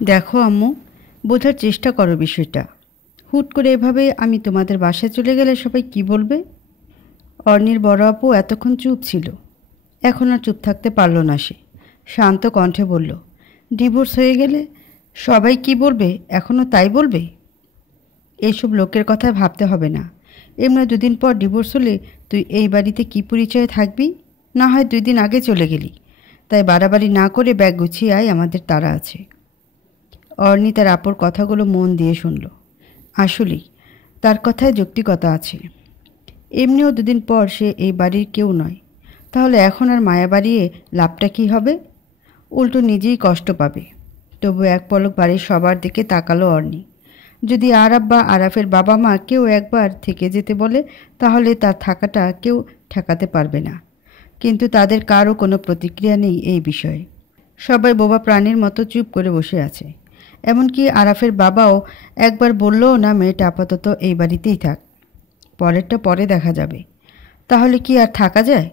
দেখো আম্মু, বোঝার চেষ্টা করো বিষয়টা। হুট করে এভাবে আমি তোমাদের বাসায় চলে গেলে সবাই কি বলবে? অর্ণির বড় আপু এতক্ষণ চুপ ছিল। এখন আর চুপ থাকতে পারল না সে। শান্ত কণ্ঠে বলল, ডিভোর্স হয়ে গেলে সবাই কি বলবে এখনও তাই বলবে? এইসব লোকের কথা ভাবতে হবে না। এমনি দুদিন পর ডিভোর্স হলে তুই এই বাড়িতে কি পরিচয়ে থাকবি? না হয় 2 দিন আগে চলে গেলি। তাই বাড়াবাড়ি না করে ব্যাগ গুছিয়ে আয়, আমাদের তাড়া আছে। অর্ণি তার আপুর কথাগুলো মন দিয়ে শুনল। আসলেই তার কথায় যৌক্তিকতা আছে। এমনিও 2 দিন পর সে এই বাড়ির কেউ নয়। তাহলে এখন আর মায়া বাড়িয়ে লাভটা কী হবে? উল্টো নিজেই কষ্ট পাবে। তবু এক পলক বাড়ির সবার দিকে তাকালো অর্ণি। যদি আরাফ বা আরাফের বাবা মা কেউ একবার থেকে যেতে বলে, তাহলে তার থাকাটা কেউ ঠেকাতে পারবে না। কিন্তু তাদের কারও কোনো প্রতিক্রিয়া নেই এই বিষয়ে। সবাই বোবা প্রাণীর মতো চুপ করে বসে আছে। এমনকি আরাফের বাবাও একবার বললও না মেয়েটা আপাতত এই বাড়িতেই থাক, পরেরটা পরে দেখা যাবে। তাহলে কি আর থাকা যায়?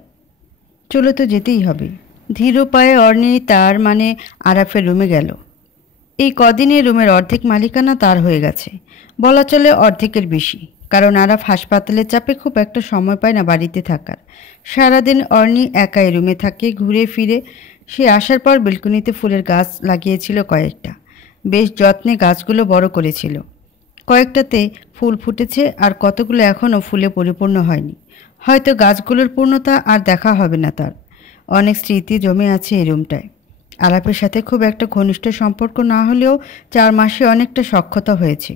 চলে তো যেতেই হবে। ধীর পায়ে অর্ণি তার মানে আরাফের রুমে গেল। এই কদিনে রুমের অর্ধেক মালিকানা তার হয়ে গেছে, বলা চলে অর্ধেকের বেশি। কারণ আরাফ হাসপাতালের চাপে খুব একটা সময় পায় না বাড়িতে থাকার। সারাদিন অর্ণি একাই রুমে থাকে, ঘুরে ফিরে। সে আসার পর বেলকনিতে ফুলের গাছ লাগিয়েছিল কয়েকটা। বেশ যত্নে গাছগুলো বড় করেছিল। কয়েকটাতে ফুল ফুটেছে, আর কতগুলো এখনও ফুলে পরিপূর্ণ হয়নি। হয়তো গাছগুলোর পূর্ণতা আর দেখা হবে না তার। অনেক স্মৃতি জমে আছে এই রুমটায়। আলাপের সাথে খুব একটা ঘনিষ্ঠ সম্পর্ক না হলেও 4 মাসে অনেকটা সখ্যতা হয়েছে।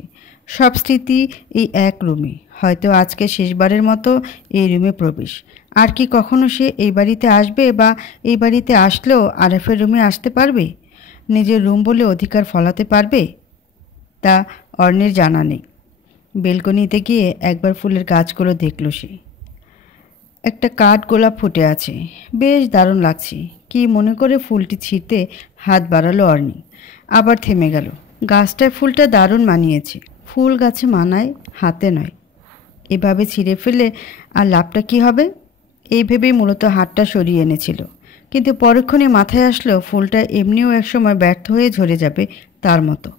সব স্মৃতি এই এক রুমে। হয়তো আজকে শেষবারের মতো এই রুমে প্রবেশ। আর কি কখনো সে এই বাড়িতে আসবে, বা এই বাড়িতে আসলেও আরাফের রুমে আসতে পারবে? নিজের রুম বলে অধিকার ফলাতে পারবে? তা অর্ণের জানা নেই। বেলকনিতে গিয়ে একবার ফুলের গাছগুলো দেখল সে। একটা কাঠ গোলাপ ফুটে আছে, বেশ দারুণ লাগছে। কি মনে করে ফুলটি ছিঁড়তে হাত বাড়ালো অর্ণি, আবার থেমে গেল। গাছটায় ফুলটা দারুণ মানিয়েছে। ফুল গাছে মানায়, হাতে নয়। এভাবে ছিঁড়ে ফেলে আর লাভটা কী হবে? এই ভেবেই মূলত হাতটা সরিয়ে এনেছিল। কিন্তু পরক্ষণে মাথায় আসলো ফুলটা এমনিও একসময় ব্যর্থ হয়ে ঝরে যাবে তার মতো।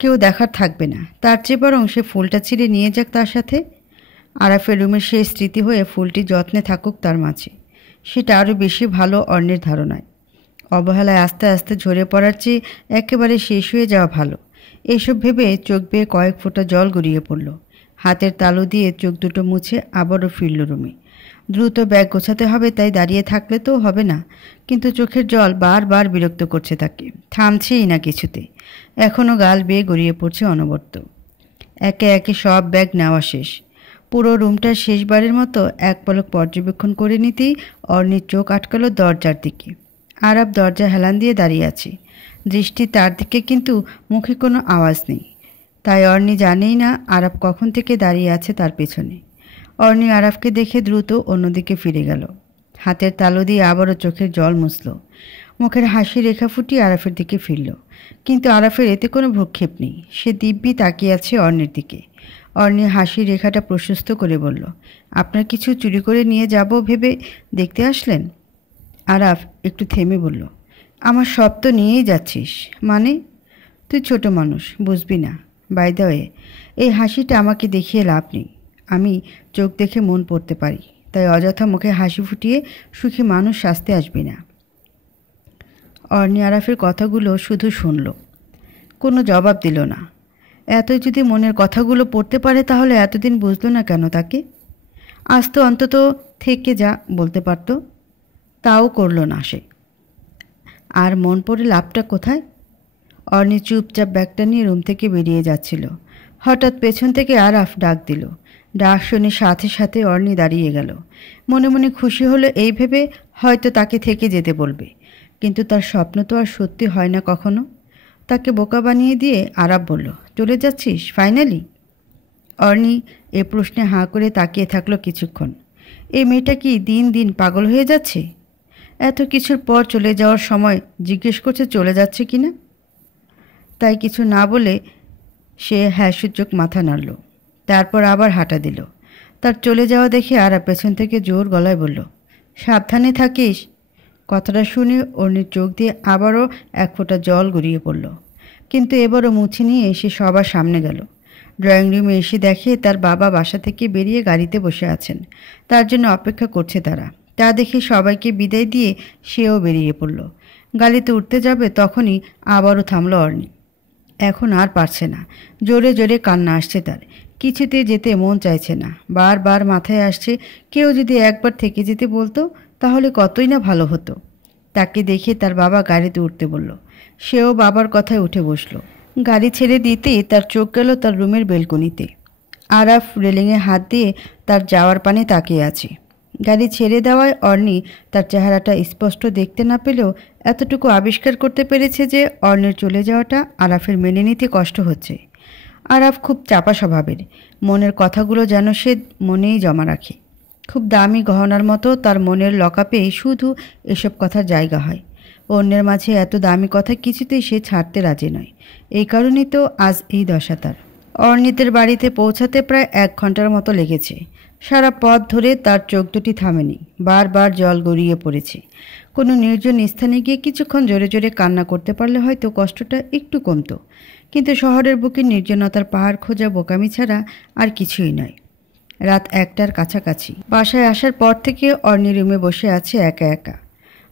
কেউ দেখার থাকবে না। তার চেয়ে বরং সে ফুলটা ছিঁড়ে নিয়ে যাক তার সাথে। আরাফের রুমের সেই স্মৃতি হয়ে ফুলটি যত্নে থাকুক তার মাঝে। সেটা আরও বেশি ভালো অন্যের ধারণায়। অবহেলায় আস্তে আস্তে ঝরে পড়ার চেয়ে একেবারে শেষ হয়ে যাওয়া ভালো। এইসব ভেবে চোখ বেয়ে কয়েক ফোঁটা জল গড়িয়ে পড়ল। হাতের তালু দিয়ে চোখ দুটো মুছে আবারও ফিরল রুমে। দ্রুত ব্যাগ গোছাতে হবে, তাই দাঁড়িয়ে থাকলে তো হবে না। কিন্তু চোখের জল বারবার বিরক্ত করছে তাকে, থামছেই না কিছুতে। এখনও গাল বেয়ে গড়িয়ে পড়ছে অনবরত। একে একে সব ব্যাগ নেওয়া শেষ। পুরো রুমটা শেষবারের মতো এক পলক পর্যবেক্ষণ করে নিতেই অর্ণির চোখ আটকালো দরজার দিকে। আরাফ দরজা হেলান দিয়ে দাঁড়িয়ে আছে, দৃষ্টি তার দিকে, কিন্তু মুখে কোনো আওয়াজ নেই। তাই অর্ণি জানেই না আরাফ কখন থেকে দাঁড়িয়ে আছে তার পেছনে। অর্ণি আরাফকে দেখে দ্রুত অন্যদিকে ফিরে গেল। হাতের তালু দিয়ে আবারও চোখের জল মুছল। মুখের হাসি রেখা ফুটিয়ে আরাফের দিকে ফিরল। কিন্তু আরাফের এতে কোনো ভ্রুক্ষেপ নেই। সে দিব্যি তাকিয়ে আছে অর্ণির দিকে। অর্ণি হাসির রেখাটা প্রশস্ত করে বলল, আপনার কিছু চুরি করে নিয়ে যাব ভেবে দেখতে আসলেন? আরাফ একটু থেমে বলল, আমার সব তো নিয়েই যাচ্ছিস। মানে? তুই ছোট মানুষ, বুঝবি না। বাই দ্য ওয়ে, এই হাসিটা আমাকে দেখিয়ে লাভ নেই। আমি চোখ দেখে মন পড়তে পারি, তাই অযথা মুখে হাসি ফুটিয়ে সুখী মানুষ সাজতে আসবি না। অর্ণি আরাফের কথাগুলো শুধু শুনল, কোনো জবাব দিল না। এতই যদি মনের কথাগুলো পড়তে পারে, তাহলে এতদিন বুঝলো না কেন তাকে? আজ তো অন্তত থেকে যা বলতে পারত, তাও করল না সে। আর মন পড়ে লাভটা কোথায়? অর্ণি চুপচাপ ব্যাগটা নিয়ে রুম থেকে বেরিয়ে যাচ্ছিল। হঠাৎ পেছন থেকে আরাফ ডাক দিল। ডাক শুনে সাথে সাথে অর্ণি দাঁড়িয়ে গেল। মনে মনে খুশি হলো এই ভেবে হয়তো তাকে থেকে যেতে বলবে। কিন্তু তার স্বপ্ন তো আর সত্যি হয় না কখনো। তাকে বোকা বানিয়ে দিয়ে আরাফ বলল, চলে যাচ্ছিস ফাইনালি? অর্ণি এ প্রশ্নে হাঁ করে তাকিয়ে থাকলো কিছুক্ষণ। এই মেয়েটা কি দিন দিন পাগল হয়ে যাচ্ছে? এত কিছুর পর চলে যাওয়ার সময় জিজ্ঞেস করছে চলে যাচ্ছে কি না। তাই কিছু না বলে সে হ্যাঁ সূচক মাথা নাড়ল। তারপর আবার হাঁটা দিল। তার চলে যাওয়া দেখে আরা পেছন থেকে জোর গলায় বলল, সাবধানে থাকিস। কথাটা শুনে অর্ণির চোখ দিয়ে আবারও এক ফোঁটা জল গড়িয়ে পড়ল। কিন্তু এবারও মুছে নিয়ে এসে সবার সামনে গেল। ড্রয়িং রুমে এসে দেখে তার বাবা বাসা থেকে বেরিয়ে গাড়িতে বসে আছেন, তার জন্য অপেক্ষা করছে তারা। তা দেখে সবাইকে বিদায় দিয়ে সেও বেরিয়ে পড়ল। গাড়িতে উঠতে যাবে তখনই আবারও থামল অর্ণি। এখন আর পারছে না, জোরে জোরে কান্না আসছে তার। কিছুতে যেতে মন চাইছে না, বারবার মাথায় আসছে কেউ যদি একবার থেকে যেতে বলতো তাহলে কতই না ভালো হতো। তাকে দেখে তার বাবা গাড়িতে উঠতে বলল। সেও বাবার কথায় উঠে বসলো। গাড়ি ছেড়ে দিতেই তার চোখ গেল তার রুমের বেলকনিতে। আরাফ রেলিংয়ে হাত দিয়ে তার যাওয়ার পানে তাকিয়ে আছে। গাড়ি ছেড়ে দেওয়ায় অর্ণি তার চেহারাটা স্পষ্ট দেখতে না পেলেও এতটুকু আবিষ্কার করতে পেরেছে যে অর্ণির চলে যাওয়াটা আরাফের মেনে নিতে কষ্ট হচ্ছে। আরাফ খুব চাপা স্বভাবের, মনের কথাগুলো যেন সে মনেই জমা রাখে। খুব দামি গহনার মতো তার মনের লকআপে শুধু এসব কথার জায়গা হয়। অন্যের মাঝে এত দামি কথা কিছুতেই সে ছাড়তে রাজি নয়। এই কারণেই তো আজ এই দশা তার। অর্ণিতের বাড়িতে পৌঁছাতে প্রায় 1 ঘন্টার মতো লেগেছে। সারা পথ ধরে তার চোখ দুটি থামেনি, বারবার জল গড়িয়ে পড়েছে। কোনো নির্জন স্থানে গিয়ে কিছুক্ষণ জোরে জোরে কান্না করতে পারলে হয়তো কষ্টটা একটু কমতো, কিন্তু শহরের বুকে নির্জনতার পাহাড় খোঁজা বোকামি ছাড়া আর কিছুই নয়। রাত 1টার কাছাকাছি। বাসায় আসার পর থেকে অর্ণি রুমে বসে আছে একা একা।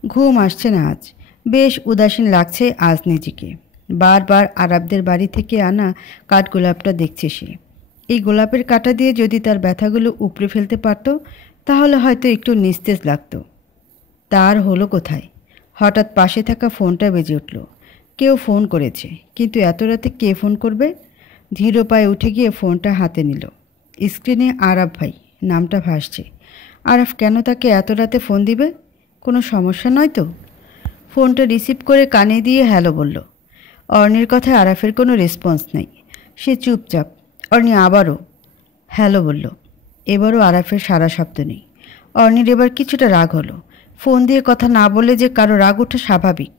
ঘুম আসছে না আজ। বেশ উদাসীন লাগছে আজ নিজেকে। বারবার আরাবদের বাড়ি থেকে আনা কাঠগোলাপটা দেখছে সে। এই গোলাপের কাঁটা দিয়ে যদি তার ব্যথাগুলো উপড়ে ফেলতে পারত তাহলে হয়তো একটু নিস্তেজ লাগতো। তার হলো কোথায়? হঠাৎ পাশে থাকা ফোনটা বেজে উঠল। কেউ ফোন করেছে, কিন্তু এত রাতে কে ফোন করবে? ধীর পায়ে উঠে গিয়ে ফোনটা হাতে নিল। স্ক্রিনে আরাফ ভাই নামটা ভাসছে। আরাফ কেন তাকে এত রাতে ফোন দিবে? কোনো সমস্যা নয় তো? ফোনটা রিসিভ করে কানে দিয়ে হ্যালো বলল। অর্ণির কথায় আরাফের কোনো রেসপন্স নেই। সে চুপচাপ। অর্ণি আবারও হ্যালো বলল। এবারও আরাফের সারা শব্দ নেই। অর্ণির এবার কিছুটা রাগ হলো। ফোন দিয়ে কথা না বলে যে কারো রাগ ওঠা স্বাভাবিক।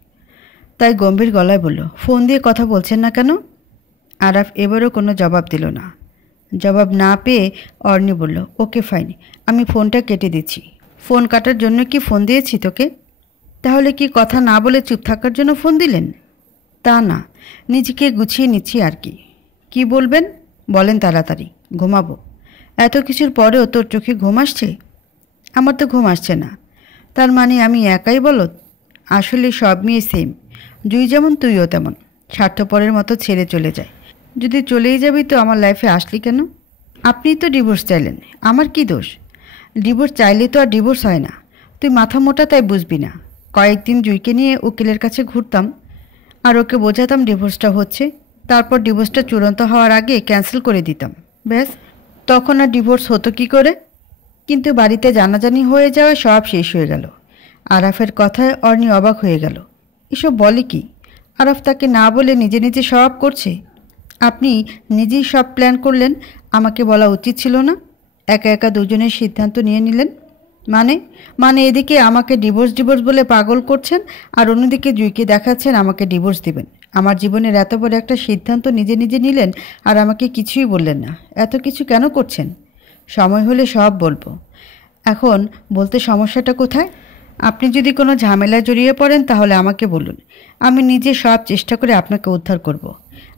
তাই গম্ভীর গলায় বলল, ফোন দিয়ে কথা বলছেন না কেন? আরাফ এবারও কোনো জবাব দিল না। জবাব না পেয়ে অর্ণি বলল, ওকে ফাইন, আমি ফোনটা কেটে দিচ্ছি। ফোন কাটার জন্য কি ফোন দিয়েছি তোকে? তাহলে কি কথা না বলে চুপ থাকার জন্য ফোন দিলেন? তা না, নিজেকে গুছিয়ে নিচ্ছি আর কি। কি বলবেন বলেন তাড়াতাড়ি, ঘুমাবো। এত কিছুর পরেও তোর চোখে ঘুম আসছে? আমার তো ঘুম আসছে না। তার মানে আমি একাই বলদ? আসলে সব মেয়ে সেম। জুই যেমন তুইও তেমন, স্বার্থপরের মতো ছেড়ে চলে যায়। যদি চলেই যাবি তো আমার লাইফে আসলি কেন? আপনিই তো ডিভোর্স চাইলেন, আমার কি দোষ? ডিভোর্স চাইলে তো আর ডিভোর্স হয় না। তুই মাথা মোটা তাই বুঝবি না। কয়েকদিন জুইকে নিয়ে উকিলের কাছে ঘুরতাম আর ওকে বোঝাতাম ডিভোর্সটা হচ্ছে, তারপর ডিভোর্সটা চূড়ান্ত হওয়ার আগে ক্যান্সেল করে দিতাম। ব্যাস, তখন আর ডিভোর্স হতো কি করে? কিন্তু বাড়িতে জানাজানি হয়ে যাওয়ায় সব শেষ হয়ে গেল। আরাফের কথায় অর্ণি অবাক হয়ে গেল। এসব বলে কি? আরাফ তাকে না বলে নিজে নিজে সব করছে? আপনি নিজেই সব প্ল্যান করলেন, আমাকে বলা উচিত ছিল না? একা একা দুজনের সিদ্ধান্ত নিয়ে নিলেন? মানে মানে এদিকে আমাকে ডিভোর্স ডিভোর্স বলে পাগল করছেন আর অন্যদিকে জুইকে দেখাচ্ছেন আমাকে ডিভোর্স দিবেন। আমার জীবনের এত বড় একটা সিদ্ধান্ত নিজে নিজে নিলেন আর আমাকে কিছুই বললেন না। এত কিছু কেন করছেন? সময় হলে সব বলবো। এখন বলতে সমস্যাটা কোথায়? আপনি যদি কোনো ঝামেলায় জড়িয়ে পড়েন তাহলে আমাকে বলুন, আমি নিজে সব চেষ্টা করে আপনাকে উদ্ধার করব।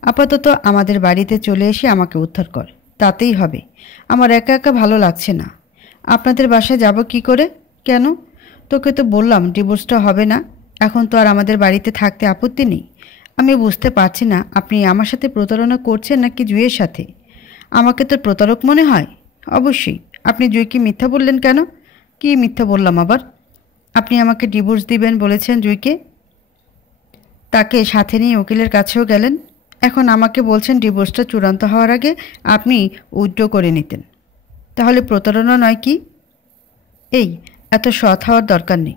আপাতত আমাদের বাড়িতে চলে এসে আমাকে উদ্ধার কর, তাতেই হবে। আমার একা একা ভালো লাগছে না। আপনাদের বাসায় যাব কি করে? কেন? তোকে তো বললাম ডিভোর্সটা হবে না। এখন তো আর আমাদের বাড়িতে থাকতে আপত্তি নেই। আমি বুঝতে পারছি না আপনি আমার সাথে প্রতারণা করছেন নাকি জুইয়ের সাথে। আমাকে তো প্রতারক মনে হয়। অবশ্যই। আপনি জুইকে মিথ্যা বললেন কেন? কি মিথ্যা বললাম আবার? আপনি আমাকে ডিভোর্স দিবেন বলেছেন জুইকে, তাকে সাথে নিয়ে উকিলের কাছেও গেলেন। এখন আমাকে বলছেন ডিভোর্সটা চূড়ান্ত হওয়ার আগে আপনি উইথড্র করে নিতেন। তাহলে প্রতারণা নয় কি? এই, এত সৎ হওয়ার দরকার নেই।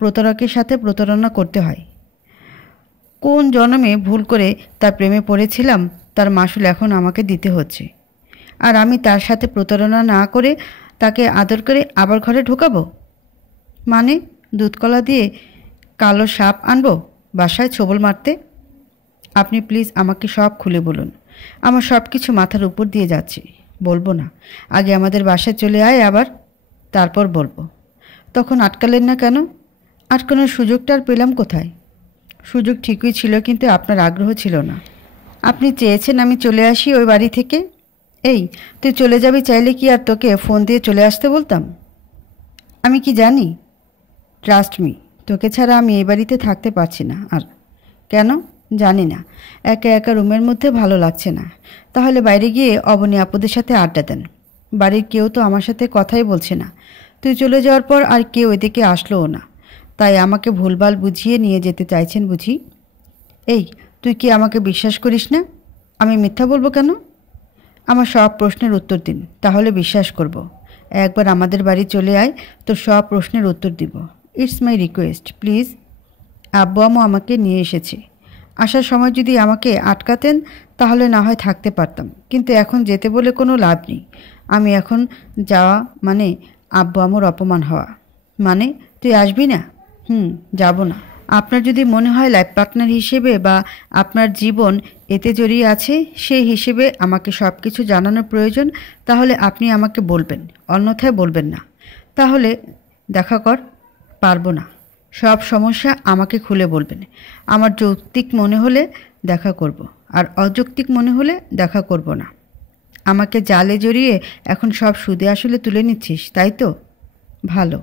প্রতারকের সাথে প্রতারণা করতে হয়। কোন জন্মে ভুল করে তার প্রেমে পড়েছিলাম, তার মাসুল এখন আমাকে দিতে হচ্ছে। আর আমি তার সাথে প্রতারণা না করে তাকে আদর করে আবার ঘরে ঢোকাবো? মানে দুধকলা দিয়ে কালো সাপ আনবো বাসায় ছোবল মারতে? আপনি প্লিজ আমাকে সব খুলে বলুন। আমার সব কিছু মাথার উপর দিয়ে যাচ্ছে। বলবো না, আগে আমাদের বাসায় চলে আয় আবার, তারপর বলবো। তখন আটকালেন না কেন? আটকানোর সুযোগটা আর পেলাম কোথায়? সুযোগ ঠিকই ছিল, কিন্তু আপনার আগ্রহ ছিল না। আপনি চেয়েছেন আমি চলে আসি ওই বাড়ি থেকে। এই, তুই চলে যাবি চাইলে কি আর তোকে ফোন দিয়ে চলে আসতে বলতাম? আমি কি জানি? ট্রাস্ট মি, তোকে ছাড়া আমি এই বাড়িতে থাকতে পারছি না আর। কেন? জানি না, একা একা রুমের মধ্যে ভালো লাগছে না। তাহলে বাইরে গিয়ে অবনী আপুদের সাথে আড্ডা দেন। বাড়ির কেউ তো আমার সাথে কথাই বলছে না। তুই চলে যাওয়ার পর আর কেউ এদিকে আসলোও না, তাই আমাকে ভুলভাল বুঝিয়ে নিয়ে যেতে চাইছেন বুঝি? এই, তুই কি আমাকে বিশ্বাস করিস না? আমি মিথ্যা বলবো কেন? আমার সব প্রশ্নের উত্তর দিন, তাহলে বিশ্বাস করব। একবার আমাদের বাড়ি চলে আয়, তোর সব প্রশ্নের উত্তর দিব। It's my request, please. আব্বু আম্মু আমাকে নিয়ে এসেছে। আসার সময় যদি আমাকে আটকাতেন তাহলে না হয় থাকতে পারতাম, কিন্তু এখন যেতে বলে কোনো লাভ নেই। আমি এখন যাওয়া মানে আব্বু আম্মুর অপমান হওয়া। মানে তুই আসবি না? যাব না। আপনার যদি মনে হয় লাইফ পার্টনার হিসেবে বা আপনার জীবন এতে জড়িয়ে আছে সেই হিসেবে আমাকে সব কিছু জানানোর প্রয়োজন, তাহলে আপনি আমাকে বলবেন, অন্যথায় বলবেন না। তাহলে দেখা কর। পারবো না। সব সমস্যা আমাকে খুলে বলবেন। আমার যৌক্তিক মনে হলে দেখা করব, আর অযৌক্তিক মনে হলে দেখা করব না। আমাকে জালে জড়িয়ে এখন সব সুদে আসলে তুলে নিচ্ছিস, তাই তো? ভালো।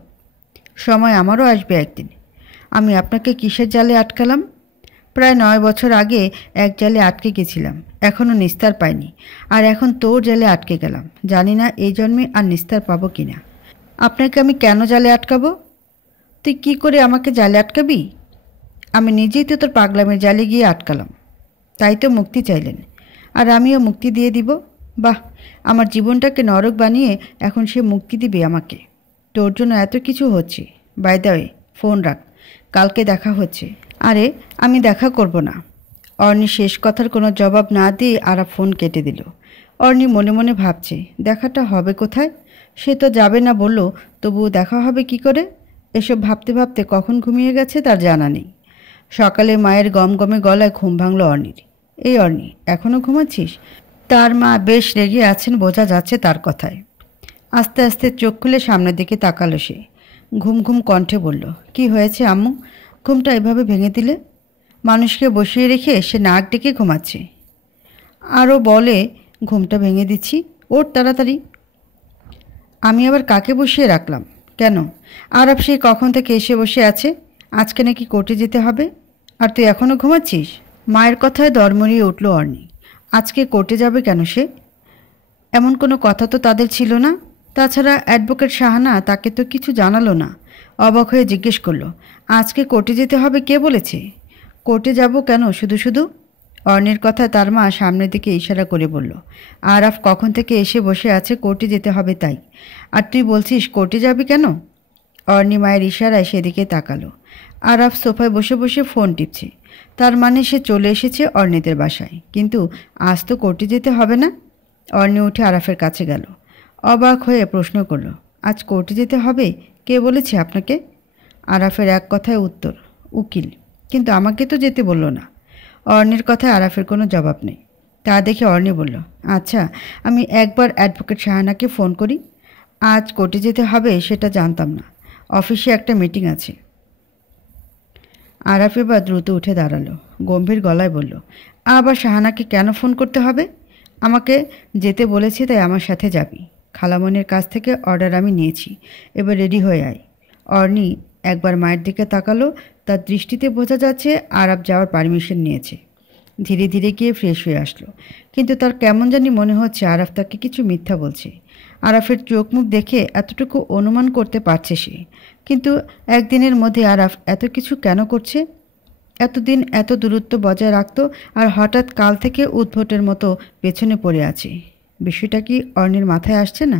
সময় আমারও আসবে একদিন। আমি আপনাকে কিসের জালে আটকালাম? প্রায় 9 বছর আগে এক জালে আটকে গেছিলাম, এখনও নিস্তার পাইনি। আর এখন তোর জালে আটকে গেলাম, জানি না এই জন্মে আর নিস্তার পাবো কিনা। আপনাকে আমি কেন জালে আটকাবো? তুই কি করে আমাকে জালে আটকাবি? আমি নিজেই তো তোর পাগলামের জালে গিয়ে আটকালাম। তাই তো মুক্তি চাইলেন, আর আমিও মুক্তি দিয়ে দিব। বাহ, আমার জীবনটাকে নরক বানিয়ে এখন সে মুক্তি দিবে আমাকে। তোর জন্য এত কিছু হচ্ছে। বাই দ্য ওয়ে, ফোন রাখ, কালকে দেখা হচ্ছে। আরে, আমি দেখা করব না। অর্ণি শেষ কথার কোনো জবাব না দিয়ে আরা ফোন কেটে দিল। অর্ণি মনে মনে ভাবছে, দেখাটা হবে কোথায়? সে তো যাবে না বলল, তবুও দেখা হবে কি করে? এসব ভাবতে ভাবতে কখন ঘুমিয়ে গেছে তার জানা নেই। সকালে মায়ের গমগমে গলায় ঘুম ভাঙল অর্ণির। এই অর্ণি, এখনও ঘুমাচ্ছিস? তার মা বেশ রেগে আছেন, বোঝা যাচ্ছে তার কথায়। আস্তে আস্তে চোখ খুলে সামনের দিকে তাকালো সে। ঘুম ঘুম কণ্ঠে বলল, কি হয়েছে আম্মু? ঘুমটা এভাবে ভেঙে দিলে? মানুষকে বসিয়ে রেখে সে নাক ডেকে ঘুমাচ্ছে। আরও বলে, ঘুমটা ভেঙে দিচ্ছি, ওর তাড়াতাড়ি। আমি আবার কাকে বসিয়ে রাখলাম? কেন? আরব সে কখন থেকে এসে বসে আছে, আজকে নাকি কোর্টে যেতে হবে, আর তুই এখনও ঘুমাচ্ছিস? মায়ের কথায় দরমরিয়ে উঠল অর্ণি। আজকে কোর্টে যাবে কেন সে? এমন কোনো কথা তো তাদের ছিল না। তাছাড়া অ্যাডভোকেট শাহানা তাকে তো কিছু জানালো না। অবাক হয়ে জিজ্ঞেস করলো, আজকে কোর্টে যেতে হবে কে বলেছে? কোর্টে যাব কেন শুধু শুধু? অর্ণির কথা তার মা সামনের দিকে ইশারা করে বলল, আরাফ কখন থেকে এসে বসে আছে, কোর্টে যেতে হবে তাই। আর তুই বলছিস কোর্টে যাবি কেন? অর্ণি মায়ের ইশারায় সেদিকে তাকালো। আরাফ সোফায় বসে বসে ফোন টিপছে। তার মানে সে চলে এসেছে অর্ণিদের বাসায়, কিন্তু আজ তো কোর্টে যেতে হবে না। অর্ণি উঠে আরাফের কাছে গেল। অবাক হয়ে প্রশ্ন করল, আজ কোর্টে যেতে হবে? কে বলেছে আপনাকে? আরাফের এক কথায় উত্তর, উকিল। কিন্তু আমাকে তো যেতে বলল না। অর্ণির কথায় আরাফের কোনো জবাব নেই। তা দেখে অর্ণি বলল, আচ্ছা, আমি একবার অ্যাডভোকেট শাহানাকে ফোন করি। আজ কোর্টে যেতে হবে সেটা জানতাম না, অফিসে একটা মিটিং আছে। আরাফ এবার দ্রুত উঠে দাঁড়ালো, গম্ভীর গলায় বলল, আবার শাহানাকে কেন ফোন করতে হবে? আমাকে যেতে বলেছে তাই আমার সাথে যাবি। খালামণির কাছ থেকে অর্ডার আমি নিয়েছি, এবার রেডি হয়ে আয়। অর্ণি একবার মায়ের দিকে তাকালো, তার দৃষ্টিতে বোঝা যাচ্ছে আরাফ যাওয়ার পারমিশন নিয়েছে। ধীরে ধীরে গিয়ে ফ্রেশ হয়ে আসলো, কিন্তু তার কেমন জানি মনে হচ্ছে আরাফ তাকে কিছু মিথ্যা বলছে। আরাফের চোখ মুখ দেখে এতটুকু অনুমান করতে পারছে সে, কিন্তু একদিনের মধ্যে আরাফ এত কিছু কেন করছে? এতদিন এত দূরত্ব বজায় রাখত, আর হঠাৎ কাল থেকে উদ্ভটের মতো পেছনে পড়ে আছে। বিষয়টা কি অর্ণির মাথায় আসছে না?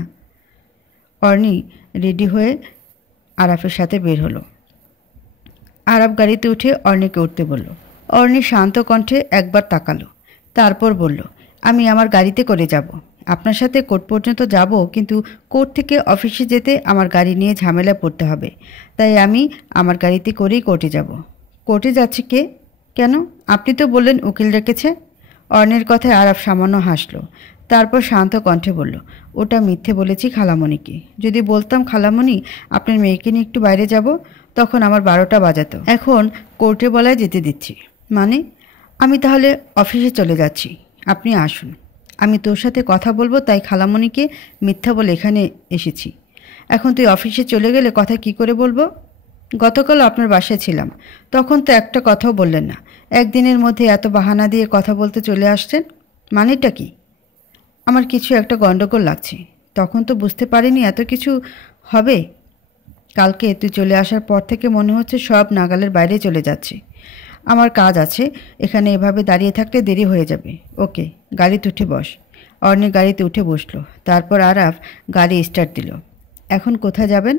অর্ণি রেডি হয়ে আরাফের সাথে বের হলো। আরাফ গাড়িতে উঠে অর্ণিকে উঠতে বলল। অর্ণি শান্ত কণ্ঠে একবার তাকালো, তারপর বলল, আমি আমার গাড়িতে করে যাব। আপনার সাথে কোর্ট পর্যন্ত যাব, কিন্তু কোর্ট থেকে অফিসে যেতে আমার গাড়ি নিয়ে ঝামেলা পড়তে হবে, তাই আমি আমার গাড়িতে করেই কোর্টে যাব। কোর্টে যাচ্ছে কে? কেন? আপনি তো বললেন উকিল রেখেছে। অর্ণের কথায় আরাফ সামান্য হাসল, তারপর শান্ত কণ্ঠে বলল, ওটা মিথ্যে বলেছি খালামণিকে। যদি বলতাম খালামণি আপনার মেয়েকে নিয়ে একটু বাইরে যাব, তখন আমার 12টা বাজাতো। এখন কোর্টে বলায় যেতে দিচ্ছি। মানে? আমি তাহলে অফিসে চলে যাচ্ছি, আপনি আসুন। আমি তোর সাথে কথা বলবো, তাই খালামণিকে মিথ্যা বলে এখানে এসেছি। এখন তুই অফিসে চলে গেলে কথা কি করে বলবো? গতকাল আপনার বাসায় ছিলাম, তখন তো একটা কথাও বললেন না। একদিনের মধ্যে এত বাহানা দিয়ে কথা বলতে চলে আসছেন, মানেটা কি? আমার কিছু একটা গণ্ডগোল লাগছে। তখন তো বুঝতে পারিনি এত কিছু হবে। কালকে তুই চলে আসার পর থেকে মনে হচ্ছে সব নাগালের বাইরে চলে যাচ্ছে। আমার কাজ আছে, এখানে এভাবে দাঁড়িয়ে থাকলে দেরি হয়ে যাবে। ওকে, গাড়িতে উঠে বস। অর্ণি গাড়িতে উঠে বসলো। তারপর আরাফ গাড়ি স্টার্ট দিল। এখন কোথায় যাবেন?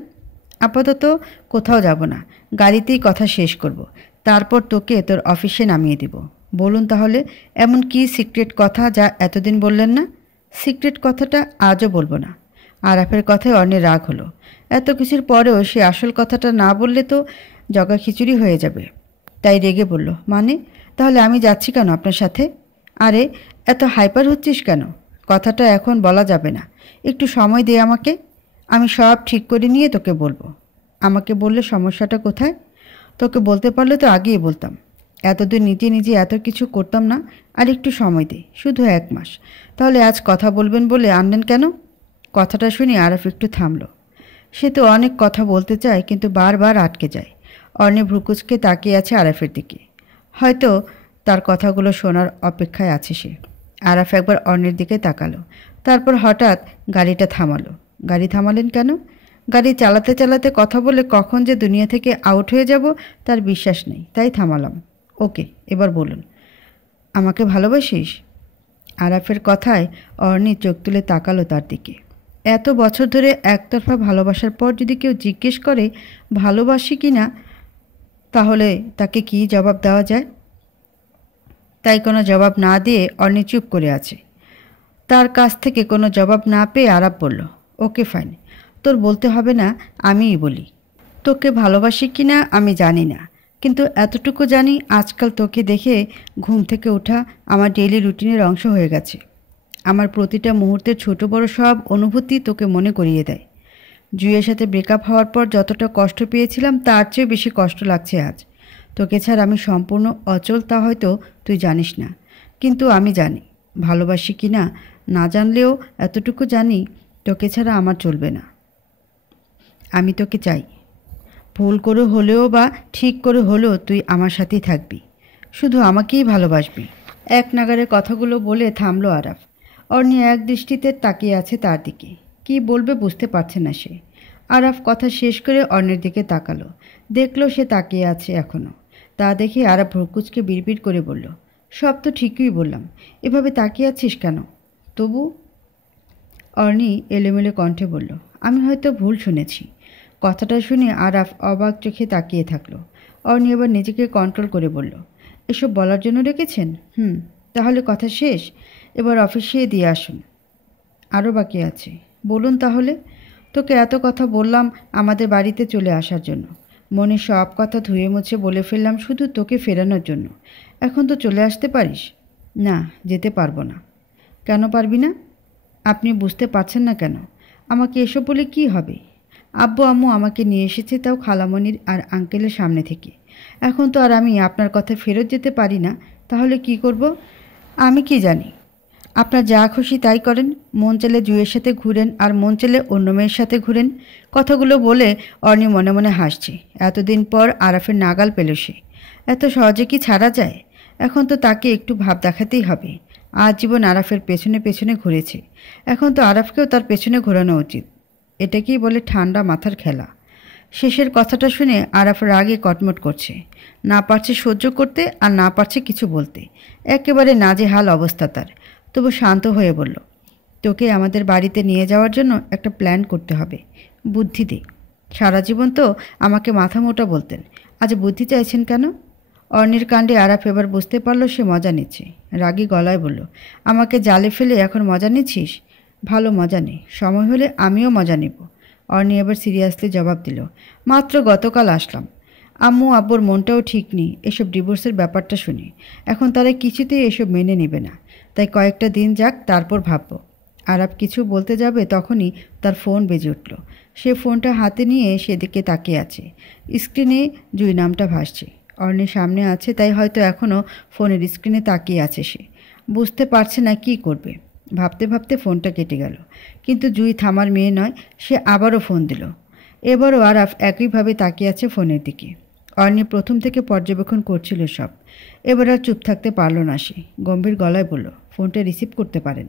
আপাতত কোথাও যাব না, গাড়িতেই কথা শেষ করব। তারপর তোকে তোর অফিসে নামিয়ে দিব। বলুন তাহলে, এমন কি সিক্রেট কথা যা এতদিন বললেন না? সিক্রেট কথাটা আজও বলবো না। আরাফের কথায় অর্ণের রাগ হলো। এত কিছুর পরেও সে আসল কথাটা না বললে তো জগা খিচুড়ি হয়ে যাবে। তাই রেগে বলল, মানে? তাহলে আমি যাচ্ছি কেন আপনার সাথে? আরে, এত হাইপার হচ্ছিস কেন? কথাটা এখন বলা যাবে না, একটু সময় দে আমাকে। আমি সব ঠিক করে নিয়ে তোকে বলবো। আমাকে বললে সমস্যাটা কোথায়? তোকে বলতে পারলে তো আগেই বলতাম। এতদিন নিজে নিজে এত কিছু করতাম না। আর একটু সময় দে, শুধু 1 মাস। তাহলে আজ কথা বলবেন বলে আনলেন কেন? কথাটা শুনে আরাফ একটু থামল। সে তো অনেক কথা বলতে চায়, কিন্তু বারবার আটকে যায়। অর্ণি ভ্রুকুচকে তাকিয়ে আছে আরাফের দিকে। হয়তো তার কথাগুলো শোনার অপেক্ষায় আছে সে। আরাফ একবার অর্ণির দিকে তাকালো, তারপর হঠাৎ গাড়িটা থামালো। গাড়ি থামালেন কেন? গাড়ি চালাতে চালাতে কথা বলে কখন যে দুনিয়া থেকে আউট হয়ে যাব তার বিশ্বাস নেই, তাই থামালাম। ওকে, এবার বলুন, আমাকে ভালোবাসিস? আরাফের কথায় অর্ণি চোখ তুলে তাকালো তার দিকে। এত বছর ধরে একতরফা ভালোবাসার পর যদি কেউ জিজ্ঞেস করে ভালোবাসি কি না, তাহলে তাকে কি জবাব দেওয়া যায়? তাই কোনো জবাব না দিয়ে অর্ণি চুপ করে আছে। তার কাছ থেকে কোনো জবাব না পেয়ে আরাফ বলল, ওকে ফাইন, তোর বলতে হবে না, আমিই বলি। তোকে ভালোবাসি কি না আমি জানি না, কিন্তু এতটুকু জানি আজকাল তোকে দেখে ঘুম থেকে ওঠা আমার ডেইলি রুটিনের অংশ হয়ে গেছে। আমার প্রতিটা মুহূর্তের ছোট বড় সব অনুভূতি তোকে মনে করিয়ে দেয়। জুইয়ের সাথে ব্রেকআপ হওয়ার পর যতটা কষ্ট পেয়েছিলাম তার চেয়ে বেশি কষ্ট লাগছে আজ। তোকে ছাড়া আমি সম্পূর্ণ অচল, তা হয়তো তুই জানিস না, কিন্তু আমি জানি। ভালোবাসি কি না না জানলেও এতটুকু জানি, তোকে ছাড়া আমার চলবে না। আমি তোকে চাই। ভুল করে হলেও বা ঠিক করে হলেও তুই আমার সাথেই থাকবি, শুধু আমাকেই ভালোবাসবি। এক নাগারে কথাগুলো বলে থামলো আরাফ। অর্ণি এক দৃষ্টিতে তাকিয়ে আছে তার দিকে। কি বলবে বুঝতে পারছে না সে। আরাফ কথা শেষ করে অর্ণের দিকে তাকালো, দেখলো সে তাকিয়ে আছে এখনও। তা দেখে আরাফ ভ্রুকুচকে বিড়বিড় করে বলল, সব তো ঠিকই বললাম, এভাবে তাকিয়ে আছিস কেন? তবু? অর্ণি এলোমেলো কণ্ঠে বলল, আমি হয়তো ভুল শুনেছি। কথাটা শুনে আরাফ অবাক চোখে তাকিয়ে থাকলো। অর্ণি এবার নিজেকে কন্ট্রোল করে বলল, এসব বলার জন্য রেখেছেন? তাহলে কথা শেষ, এবার অফিসে দিয়ে আসুন। আরও বাকি আছে। বলুন তাহলে। তোকে এত কথা বললাম আমাদের বাড়িতে চলে আসার জন্য, মনে সব কথা ধুয়ে মুছে বলে ফেললাম শুধু তোকে ফেরানোর জন্য। এখন তো চলে আসতে পারিস? না, যেতে পারবো না। কেন পারবি না? আপনি বুঝতে পারছেন না কেন? আমাকে এসব বলে কি হবে? আব্বু আম্মু আমাকে নিয়ে এসেছে, তাও খালামণির আর আঙ্কেলের সামনে থেকে। এখন তো আর আমি আপনার কথা ফেরত যেতে পারি না। তাহলে কি করব? আমি কি জানি। আপনার যা খুশি তাই করেন। মন চাইলে জুইয়ের সাথে ঘুরেন, আর মন চাইলে অন্য মেয়ের সাথে ঘুরেন। কথাগুলো বলে অর্ণি মনে মনে হাসছে। এতদিন পর আরাফের নাগাল পেল সে। এত সহজে কি ছাড়া যায়? এখন তো তাকে একটু ভাব দেখাতেই হবে। আজীবন আরাফের পেছনে পেছনে ঘুরেছে, এখন তো আরাফকেও তার পেছনে ঘোরানো উচিত। এটাকেই বলে ঠান্ডা মাথার খেলা। শেষের কথাটা শুনে আরাফ রাগে কটমট করছে, না পারছে সহ্য করতে আর না পারছে কিছু বলতে। একেবারে নাজেহাল অবস্থা তার। তবু শান্ত হয়ে বলল, তোকে আমাদের বাড়িতে নিয়ে যাওয়ার জন্য একটা প্ল্যান করতে হবে। বুদ্ধি দে। সারা জীবন তো আমাকে মাথা মোটা বলতেন, আজ বুদ্ধি চাইছেন কেন? অর্ণির কাণ্ডে আরাফ এবার বুঝতে পারল সে মজা নিচ্ছে। রাগী গলায় বলল, আমাকে জালে ফেলে এখন মজা নিচ্ছিস? ভালো মজা নে, সময় হলে আমিও মজা নেব। অর্ণি এবার সিরিয়াসলি জবাব দিল, মাত্র গতকাল আসলাম। আম্মু আব্বুর মনটাও ঠিক নেই এসব ডিভোর্সের ব্যাপারটা শুনে। এখন তারা কিছুতেই এসব মেনে নেবে না, তাই কয়েকটা দিন যাক, তারপর ভাববো। আরাফ কিছু বলতে যাবে তখনই তার ফোন বেজে উঠল। সে ফোনটা হাতে নিয়ে সেদিকে তাকিয়ে আছে। স্ক্রিনে জুই নামটা ভাসছে। অর্ণির সামনে আছে, তাই হয়তো এখনও ফোনের স্ক্রিনে তাকিয়ে আছে সে। বুঝতে পারছে না কি করবে। ভাবতে ভাবতে ফোনটা কেটে গেল। কিন্তু জুই থামার মেয়ে নয়, সে আবারও ফোন দিল। এবারও আরাফ একইভাবে তাকিয়ে আছে ফোনের দিকে। অর্ণি প্রথম থেকে পর্যবেক্ষণ করছিল সব। এবার আর চুপ থাকতে পারল না সে। গম্ভীর গলায় বলল, ফোনটা রিসিভ করতে পারেন।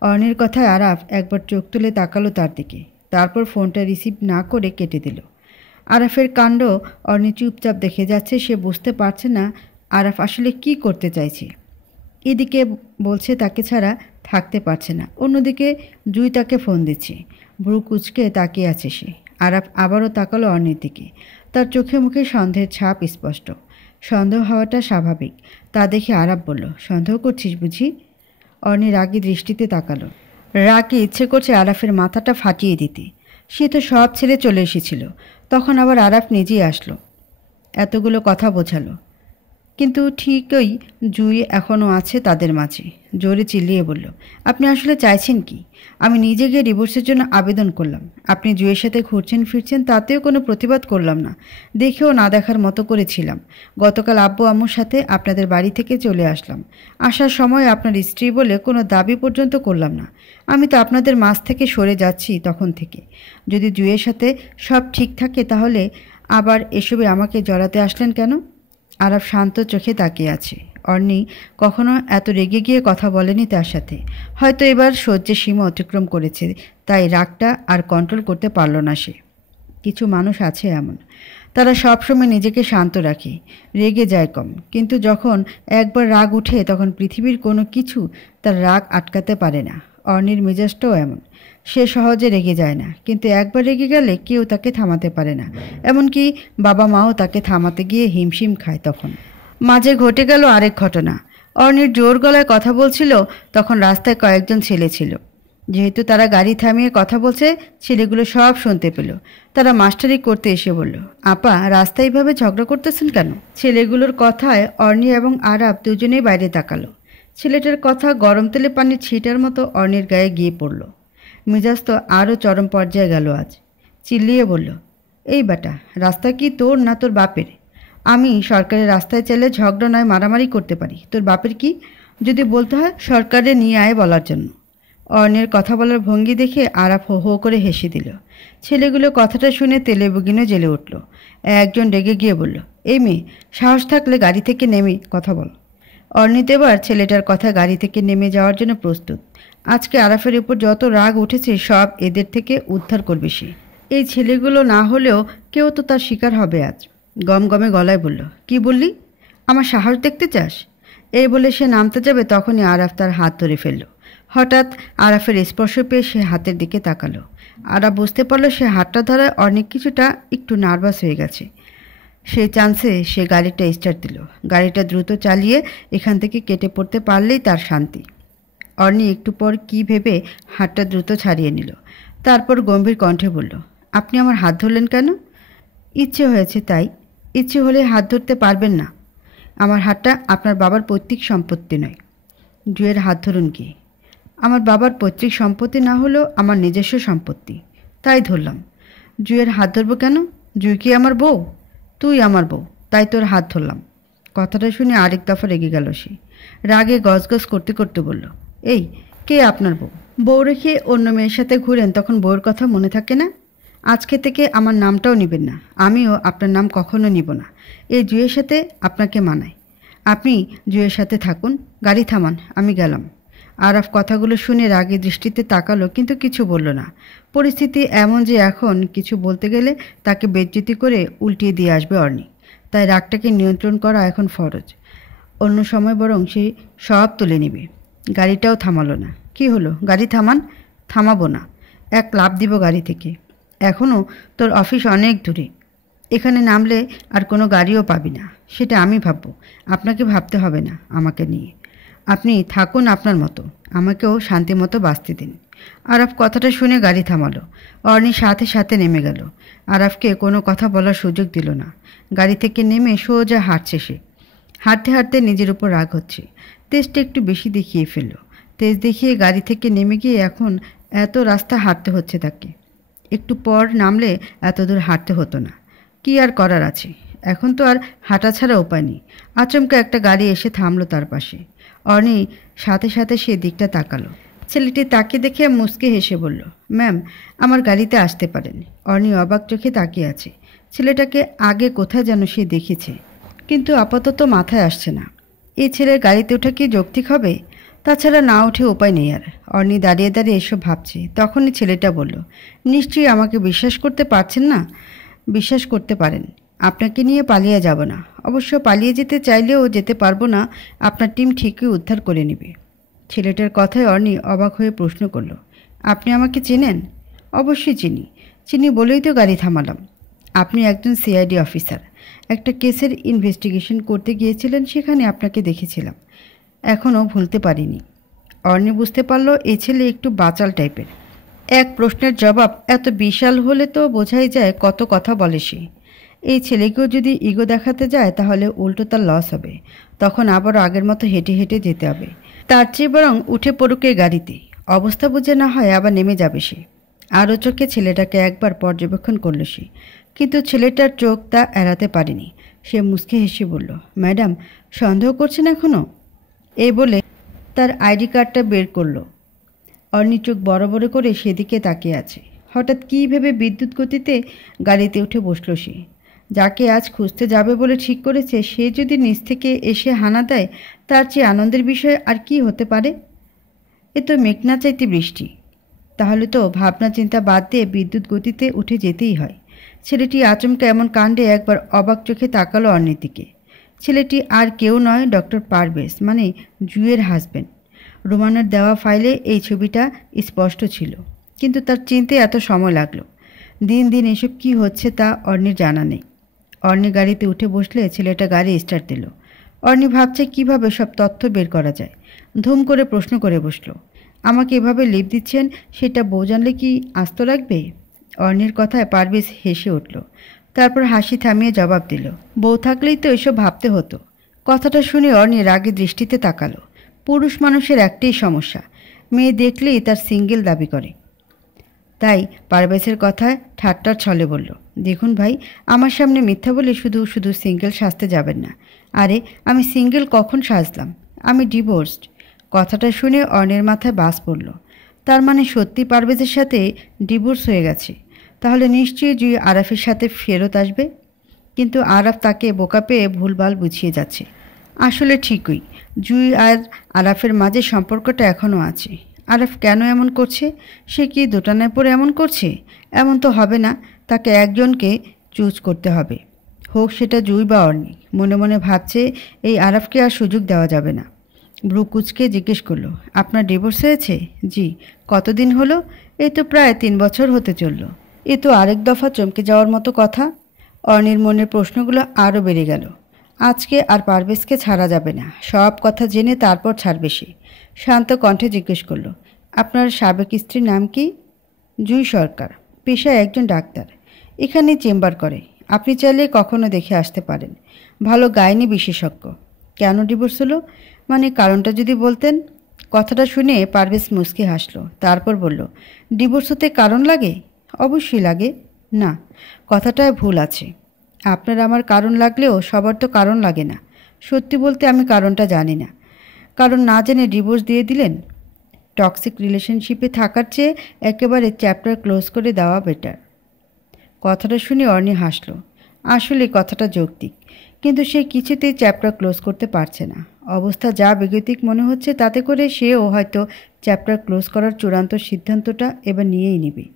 অর্ণির কথায় আরাফ একবার চোখ তুলে তাকালো তার দিকে। তারপর ফোনটা রিসিভ না করে কেটে দিল। আরাফের কাণ্ড অর্ণি চুপচাপ দেখে যাচ্ছে। সে বুঝতে পারছে না আরাফ আসলে কি করতে চাইছে। এদিকে বলছে তাকে ছাড়া থাকতে পারছে না, অন্যদিকে জুই তাকে ফোন দিচ্ছে। ভ্রু কুচকে তাকিয়ে আছে সে। আরাফ আবারও তাকালো অর্ণির দিকে। তার চোখে মুখে সন্দেহের ছাপ স্পষ্ট। সন্দেহ হওয়াটা স্বাভাবিক। তা দেখে আরাফ বলল, সন্দেহ করছিস বুঝি? অর্ণি রাগী দৃষ্টিতে তাকালো। রাগে ইচ্ছে করছে আরাফের মাথাটা ফাটিয়ে দিতে। সে তো সব ছেড়ে চলে এসেছিল, তখন আবার আরাফ নিজেই আসলো, এতগুলো কথা বোঝালো। কিন্তু ঠিকই জুই এখনও আছে তাদের মাঝে। জোরে চিল্লিয়ে বলল, আপনি আসলে চাইছেন কি? আমি নিজে গিয়ে ডিভোর্সের জন্য আবেদন করলাম। আপনি জুইয়ের সাথে ঘুরছেন ফিরছেন, তাতেও কোনো প্রতিবাদ করলাম না। দেখেও না দেখার মতো করেছিলাম। গতকাল আব্বু আম্মুর সাথে আপনাদের বাড়ি থেকে চলে আসলাম। আসার সময় আপনার স্ত্রী বলে কোনো দাবি পর্যন্ত করলাম না। আমি তো আপনাদের মাঝ থেকে সরে যাচ্ছি তখন থেকে। যদি জুইয়ের সাথে সব ঠিক থাকে তাহলে আবার এসবে আমাকে জড়াতে আসলেন কেন? আরাফ শান্ত চোখে তাকিয়ে আছে। অর্ণি কখনো এত রেগে গিয়ে কথা বলেনি তার সাথে। হয়তো এবার সহ্যের সীমা অতিক্রম করেছে, তাই রাগটা আর কন্ট্রোল করতে পারল না সে। কিছু মানুষ আছে এমন, তারা সবসময় নিজেকে শান্ত রাখে, রেগে যায় কম। কিন্তু যখন একবার রাগ উঠে তখন পৃথিবীর কোনো কিছু তার রাগ আটকাতে পারে না। অর্ণির মেজাজটাও এমন। সে সহজে রেগে যায় না, কিন্তু একবার রেগে গেলে কেউ তাকে থামাতে পারে না। এমনকি বাবা মাও তাকে থামাতে গিয়ে হিমশিম খায়। তখন মাঝে ঘটে গেল আরেক ঘটনা। অর্ণির জোর গলায় কথা বলছিল, তখন রাস্তায় কয়েকজন ছেলে ছিল। যেহেতু তারা গাড়ি থামিয়ে কথা বলছে, ছেলেগুলো সব শুনতে পেল। তারা মাস্টারি করতে এসে বলল, আপা রাস্তায় এইভাবে ঝগড়া করতেছেন কেন? ছেলেগুলোর কথায় অর্ণি এবং আরাফ দুজনেই বাইরে তাকালো। ছেলেটার কথা গরম তেলে পানির ছিটার মতো অর্ণির গায়ে গিয়ে পড়ল। মেজাজ তো আরও চরম পর্যায়ে গেল আজ। চিল্লিয়ে বলল, এই বেটা, রাস্তা কি তোর না তোর বাপের? আমি সরকারের রাস্তায় চাইলে ঝগড়া নয় মারামারি করতে পারি, তোর বাপের কি? যদি বলতে হয় সরকারে নিয়ে আয় বলার জন্য। অর্ণের কথা বলার ভঙ্গি দেখে আরাফ হো হো করে হেসে দিল। ছেলেগুলো কথাটা শুনে তেলে বুগিনে জ্বেলে উঠল। একজন রেগে গিয়ে বলল, এই মেয়ে, সাহস থাকলে গাড়ি থেকে নেমে কথা বল। অর্ণিত এবার ছেলেটার কথা গাড়ি থেকে নেমে যাওয়ার জন্য প্রস্তুত। আজকে আরাফের উপর যত রাগ উঠেছে সব এদের থেকে উদ্ধার করবে সে। এই ছেলেগুলো না হলেও কেউ তো তার শিকার হবে আজ। গমগমে গলায় বলল, কি বললি? আমার সাহস দেখতে চাস? এই বলে সে নামতে যাবে তখনই আরাফ তার হাত ধরে ফেলল। হঠাৎ আরাফের স্পর্শ পেয়ে সে হাতের দিকে তাকালো। আরাফ বুঝতে পারল সে হাতটা ধরায় অনেক কিছুটা একটু নার্ভাস হয়ে গেছে। সেই চান্সে সে গাড়িটা স্টার্ট দিল। গাড়িটা দ্রুত চালিয়ে এখান থেকে কেটে পড়তে পারলেই তার শান্তি। অর্ণি একটু পর কি ভেবে হাতটা দ্রুত ছাড়িয়ে নিল। তারপর গম্ভীর কণ্ঠে বলল, আপনি আমার হাত ধরলেন কেন? ইচ্ছে হয়েছে তাই। ইচ্ছে হলে হাত ধরতে পারবেন না। আমার হাতটা আপনার বাবার পৈতৃক সম্পত্তি নয়। জুয়ের হাত ধরুন কি? আমার বাবার পৈতৃক সম্পত্তি না হলেও আমার নিজস্ব সম্পত্তি, তাই ধরলাম। জুয়ের হাত ধরবো কেন? জুই কি আমার বউ? তুই আমার বউ, তাই তোর হাত ধরলাম। কথাটা শুনে আরেক দফা রেগে গেল সে। রাগে গজগজ করতে করতে বলল, এই, কে আপনার বউ? বউ রেখে অন্য মেয়ের সাথে ঘুরেন, তখন বউর কথা মনে থাকে না? আজকে থেকে আমার নামটাও নেবেন না। আমিও আপনার নাম কখনো নিব না। এই জুয়ের সাথে আপনাকে মানায়। আপনি জুয়ের সাথে থাকুন। গাড়ি থামান, আমি গেলাম। আরাফ কথাগুলো শুনে রাগে দৃষ্টিতে তাকালো, কিন্তু কিছু বলল না। পরিস্থিতি এমন যে এখন কিছু বলতে গেলে তাকে বেজ্জতি করে উল্টিয়ে দিয়ে আসবে অর্ণি। তাই রাগটাকে নিয়ন্ত্রণ করা এখন ফরজ। অন্য সময় বরং সে সব তুলে নেবে। গাড়িটাও থামালো না। কি হলো? গাড়ি থামান। থামাবো না। এক লাফ দিব গাড়ি থেকে। এখনও তোর অফিস অনেক দূরে। এখানে নামলে আর কোনো গাড়িও পাবি না। সেটা আমি ভাববো, আপনাকে ভাবতে হবে না আমাকে নিয়ে। আপনি থাকুন আপনার মতো, আমাকেও শান্তি মতো বাঁচতে দিন। আরাফ কথাটা শুনে গাড়ি থামালো। অর্ণি সাথে সাথে নেমে গেল। আরাফকে কোনো কথা বলার সুযোগ দিল না। গাড়ি থেকে নেমে সোজা হাঁটছে সে। হাঁটতে হাঁটতে নিজের উপর রাগ হচ্ছে। তেজটা একটু বেশি দেখিয়ে ফেলল। তেজ দেখিয়ে গাড়ি থেকে নেমে গিয়ে এখন এত রাস্তা হাঁটতে হচ্ছে তাকে। একটু পর নামলে এত দূর হাঁটতে হতো না। কি আর করার আছে, এখন তো আর হাঁটা ছাড়া উপায় নেই। আচমকা একটা গাড়ি এসে থামলো তার পাশে। অর্নি সাথে সাথে সে দিকটা তাকালো। ছেলেটি তাকে দেখে মুচকে হেসে বলল, ম্যাম, আমার গাড়িতে আসতে পারেন। অর্নি অবাক চোখে তাকিয়ে আছে। ছেলেটাকে আগে কোথায় যেন সে দেখেছে, কিন্তু আপাতত মাথায় আসছে না। এই ছেলের গাড়িতে ওঠা কি যৌক্তিক হবে? তাছাড়া না উঠে উপায় নেই আর। অর্নি দাঁড়িয়ে দাঁড়িয়ে এসব ভাবছে। তখনই ছেলেটা বলল, নিশ্চয়ই আমাকে বিশ্বাস করতে পারছেন না। বিশ্বাস করতে পারেন, আপনাকে নিয়ে পালিয়ে যাব না। অবশ্য পালিয়ে যেতে চাইলেও যেতে পারবো না, আপনার টিম ঠিকই উদ্ধার করে নেবে। ছেলেটার কথায় অর্নি অবাক হয়ে প্রশ্ন করল, আপনি আমাকে চেনেন? অবশ্যই চিনি, চিনি বলেই তো গাড়ি থামালাম। আপনি একজন সিআইডি অফিসার, একটা কেসের ইনভেস্টিগেশন করতে গিয়েছিলেন, সেখানে আপনাকে দেখেছিলাম। এখনও ভুলতে পারিনি। অর্নি বুঝতে পারল এই ছেলে একটু বাচাল টাইপের। এক প্রশ্নের জবাব এত বিশাল হলে তো বোঝাই যায় কত কথা বলে সে। এই ছেলেকেও যদি ইগো দেখাতে যায় তাহলে উল্টো তার লস হবে। তখন আবারও আগের মতো হেঁটে হেঁটে যেতে হবে। তার চেয়ে বরং উঠে পড়ুক এই গাড়িতে, অবস্থা বুঝে না হয় আবার নেমে যাবে সে। আরও চোখে ছেলেটাকে একবার পর্যবেক্ষণ করল সে, কিন্তু ছেলেটার চোখ তা এড়াতে পারেনি। সে মুচকি হেসে বলল, ম্যাডাম, সন্দেহ করছেন এখনও? এই বলে তার আইডি কার্ডটা বের করল। অর্নি চোখ বড় বড় করে সেদিকে তাকিয়ে আছে। হঠাৎ কী ভেবে বিদ্যুৎ গতিতে গাড়িতে উঠে বসল সে। যাকে আজ খুঁজতে যাবে বলে ঠিক করেছে, সে যদি নিচ থেকে এসে হানা দেয়, তার চেয়ে আনন্দের বিষয় আর কি হতে পারে? এ তো মেঘনা চাইতে বৃষ্টি। তাহলে তো ভাবনা চিন্তা বাদ দিয়ে বিদ্যুৎ গতিতে উঠে যেতেই হয়। ছেলেটি আচমকা এমন কাণ্ডে একবার অবাক চোখে তাকালো অর্নির দিকে। ছেলেটি আর কেউ নয়, ডক্টর পারভেজ, মানে জুয়ের হাজব্যান্ড। রোমানের দেওয়া ফাইলে এই ছবিটা স্পষ্ট ছিল, কিন্তু তার চিনতে এত সময় লাগলো। দিন দিন এসব কি হচ্ছে তা অর্নির জানা নেই। অর্নি গাড়িতে উঠে বসলে ছেলেটা গাড়ি স্টার্ট দিল। অর্নি ভাবছে কিভাবে সব তথ্য বের করা যায়। ধুম করে প্রশ্ন করে বসলো, আমাকে এভাবে লিভ দিচ্ছেন, সেটা বউ জানলে কি আস্ত রাখবে? অর্নির কথায় পারভেজ হেসে উঠল। তারপর হাসি থামিয়ে জবাব দিল, বউ থাকলেই তো এসব ভাবতে হতো। কথাটা শুনে অর্নি রাগে দৃষ্টিতে তাকালো। পুরুষ মানুষের একটাই সমস্যা, মেয়ে দেখলেই তার সিঙ্গেল দাবি করে। তাই পারভেজের কথায় ঠাট্টার ছলে বলল, দেখুন ভাই, আমার সামনে মিথ্যা বলে শুধু শুধু সিঙ্গেল সাজতে যাবেন না। আরে আমি সিঙ্গেল কখন সাজলাম? আমি ডিভোর্সড। কথাটা শুনে অর্ণের মাথায় বাজ পড়ল। তার মানে সত্যি পারভেজের সাথে ডিভোর্স হয়ে গেছে। তাহলে নিশ্চয়ই জুই আরাফের সাথে ফেরত আসবে। কিন্তু আরাফ তাকে বোকা পেয়ে ভুলভাল বুঝিয়ে যাচ্ছে। আসলে ঠিকই, জুই আর আরাফের মাঝে সম্পর্কটা এখনও আছে। আরাফ কেন এমন করছে? সে কি দোটানায় পড়ে এমন করছে? এমন তো হবে না, তাকে একজনকে চুজ করতে হবে, হোক সেটা জুই বা অর্নি। মনে মনে ভাবছে এই আরাফকে আর সুযোগ দেওয়া যাবে না। ব্রু কুচকে জিজ্ঞেস করলো, আপনার ডিভোর্স হয়েছে? জি। কতদিন হলো? এই তো প্রায় 3 বছর হতে চলল। এ তো আরেক দফা চমকে যাওয়ার মতো কথা। অর্নির মনের প্রশ্নগুলো আরও বেড়ে গেল। আজকে আর পারভেজকে ছাড়া যাবে না, সব কথা জেনে তারপর ছাড়বে সে। শান্ত কণ্ঠে জিজ্ঞেস করল, আপনার সাবেক স্ত্রীর নাম কি? জুই সরকার, পেশায় একজন ডাক্তার, এখানেই চেম্বার করে। আপনি চাইলে কখনো দেখে আসতে পারেন। ভালো গাইনি বিশেষজ্ঞ। কেন ডিভোর্স হলো? মানে কারণটা যদি বলতেন। কথাটা শুনে পারভেজ মুচকি হাসল। তারপর বলল, ডিভোর্স হতে কারণ লাগে? অবশ্যই লাগে। না, কথাটায় ভুল আছে। আপনার আমার কারণ লাগলেও সবার তো কারণ লাগে না। সত্যি বলতে আমি কারণটা জানি না। কারণ না জেনে ডিভোর্স দিয়ে দিলেন? টক্সিক রিলেশনশিপে থাকার চেয়ে একেবারে চ্যাপ্টার ক্লোজ করে দেওয়া বেটার। কথাটা শুনে অর্নি হাসল। আসলে কথাটা যৌক্তিক, কিন্তু সে কিছুতেই চ্যাপ্টার ক্লোজ করতে পারছে না। অবস্থা যা বেগতিক মনে হচ্ছে, তাতে করে সেও হয়তো চ্যাপ্টার ক্লোজ করার চূড়ান্ত সিদ্ধান্তটা এবার নিয়েই নেবে।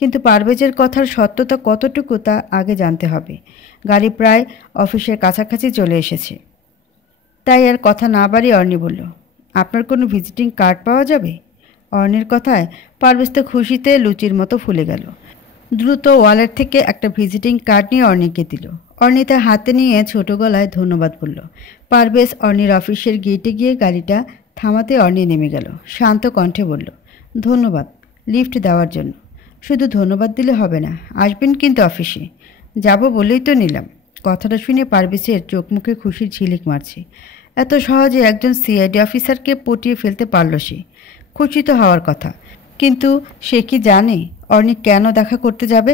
কিন্তু পারভেজের কথার সত্যতা কতটুকু তা আগে জানতে হবে। গাড়ি প্রায় অফিসের কাছাকাছি চলে এসেছে। তাই আর কথা না বাড়িয়ে অর্নি বলল, আপনার কোনো ভিজিটিং কার্ড পাওয়া যাবে? অর্নির কথায় পারভেজ তো খুশিতে লুচির মতো ফুলে গেল। দ্রুত ওয়ালেট থেকে একটা ভিজিটিং কার্ড নিয়ে অর্নিকে দিল। অর্নি তা হাতে নিয়ে ছোট গলায় ধন্যবাদ বলল। পারভেজ অর্নির অফিসের গেটে গিয়ে গাড়িটা থামাতে অর্নি নেমে গেল। শান্ত কণ্ঠে বলল, ধন্যবাদ লিফট দেওয়ার জন্য। শুধু ধন্যবাদ দিলে হবে না, আসবেন কিন্তু অফিসে। যাব বলেই তো নিলাম। কথাটা শুনে পারভেজের চোখ মুখে খুশির ঝিলিক মারছে। এত সহজে একজন সিআইডি অফিসারকে পটিয়ে ফেলতে পারল সে। খুশি তো হওয়ার কথা, কিন্তু সে কি জানে অর্নি কেন দেখা করতে যাবে?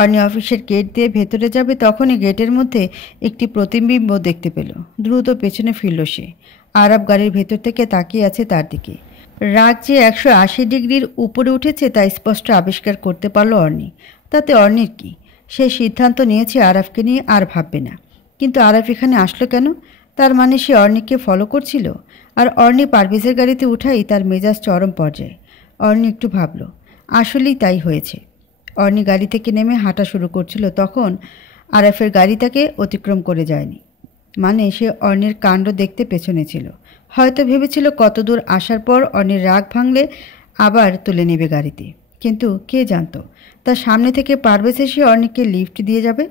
অর্নি অফিসের গেট দিয়ে ভেতরে যাবে তখনই গেটের মধ্যে একটি প্রতিবিম্ব দেখতে পেল। দ্রুত পেছনে ফিরল সে। আরাব গাড়ির ভেতর থেকে তাকিয়ে আছে তার দিকে। রাগ যে 180 ডিগ্রির উপরে উঠেছে তা স্পষ্ট আবিষ্কার করতে পারল অর্নি। তাতে অর্নির কি? সে সিদ্ধান্ত নিয়েছে আরাফকে নিয়ে আর ভাববে না। কিন্তু আরাফ এখানে আসলো কেন? তার মানে সে অর্নিকে ফলো করছিল। আর অর্নি পারভেজের গাড়িতে উঠাই তার মেজাজ চরম পর্যায়ে। অর্নি একটু ভাবল, আসলেই তাই হয়েছে। অর্নি গাড়ি থেকে নেমে হাঁটা শুরু করছিল তখন আরাফের গাড়ি তাকে অতিক্রম করে যায়নি। মানে সে অর্নির কাণ্ড দেখতে পেছনে ছিল। হয়তো ভেবেছিল কত দূর আসার পর অর্নির রাগ ভাঙলে আবার তুলে নেবে গাড়িতে। কিন্তু কে জানত তার সামনে থেকে পারভেজ এসে অর্নিকে লিফট দিয়ে যাবে।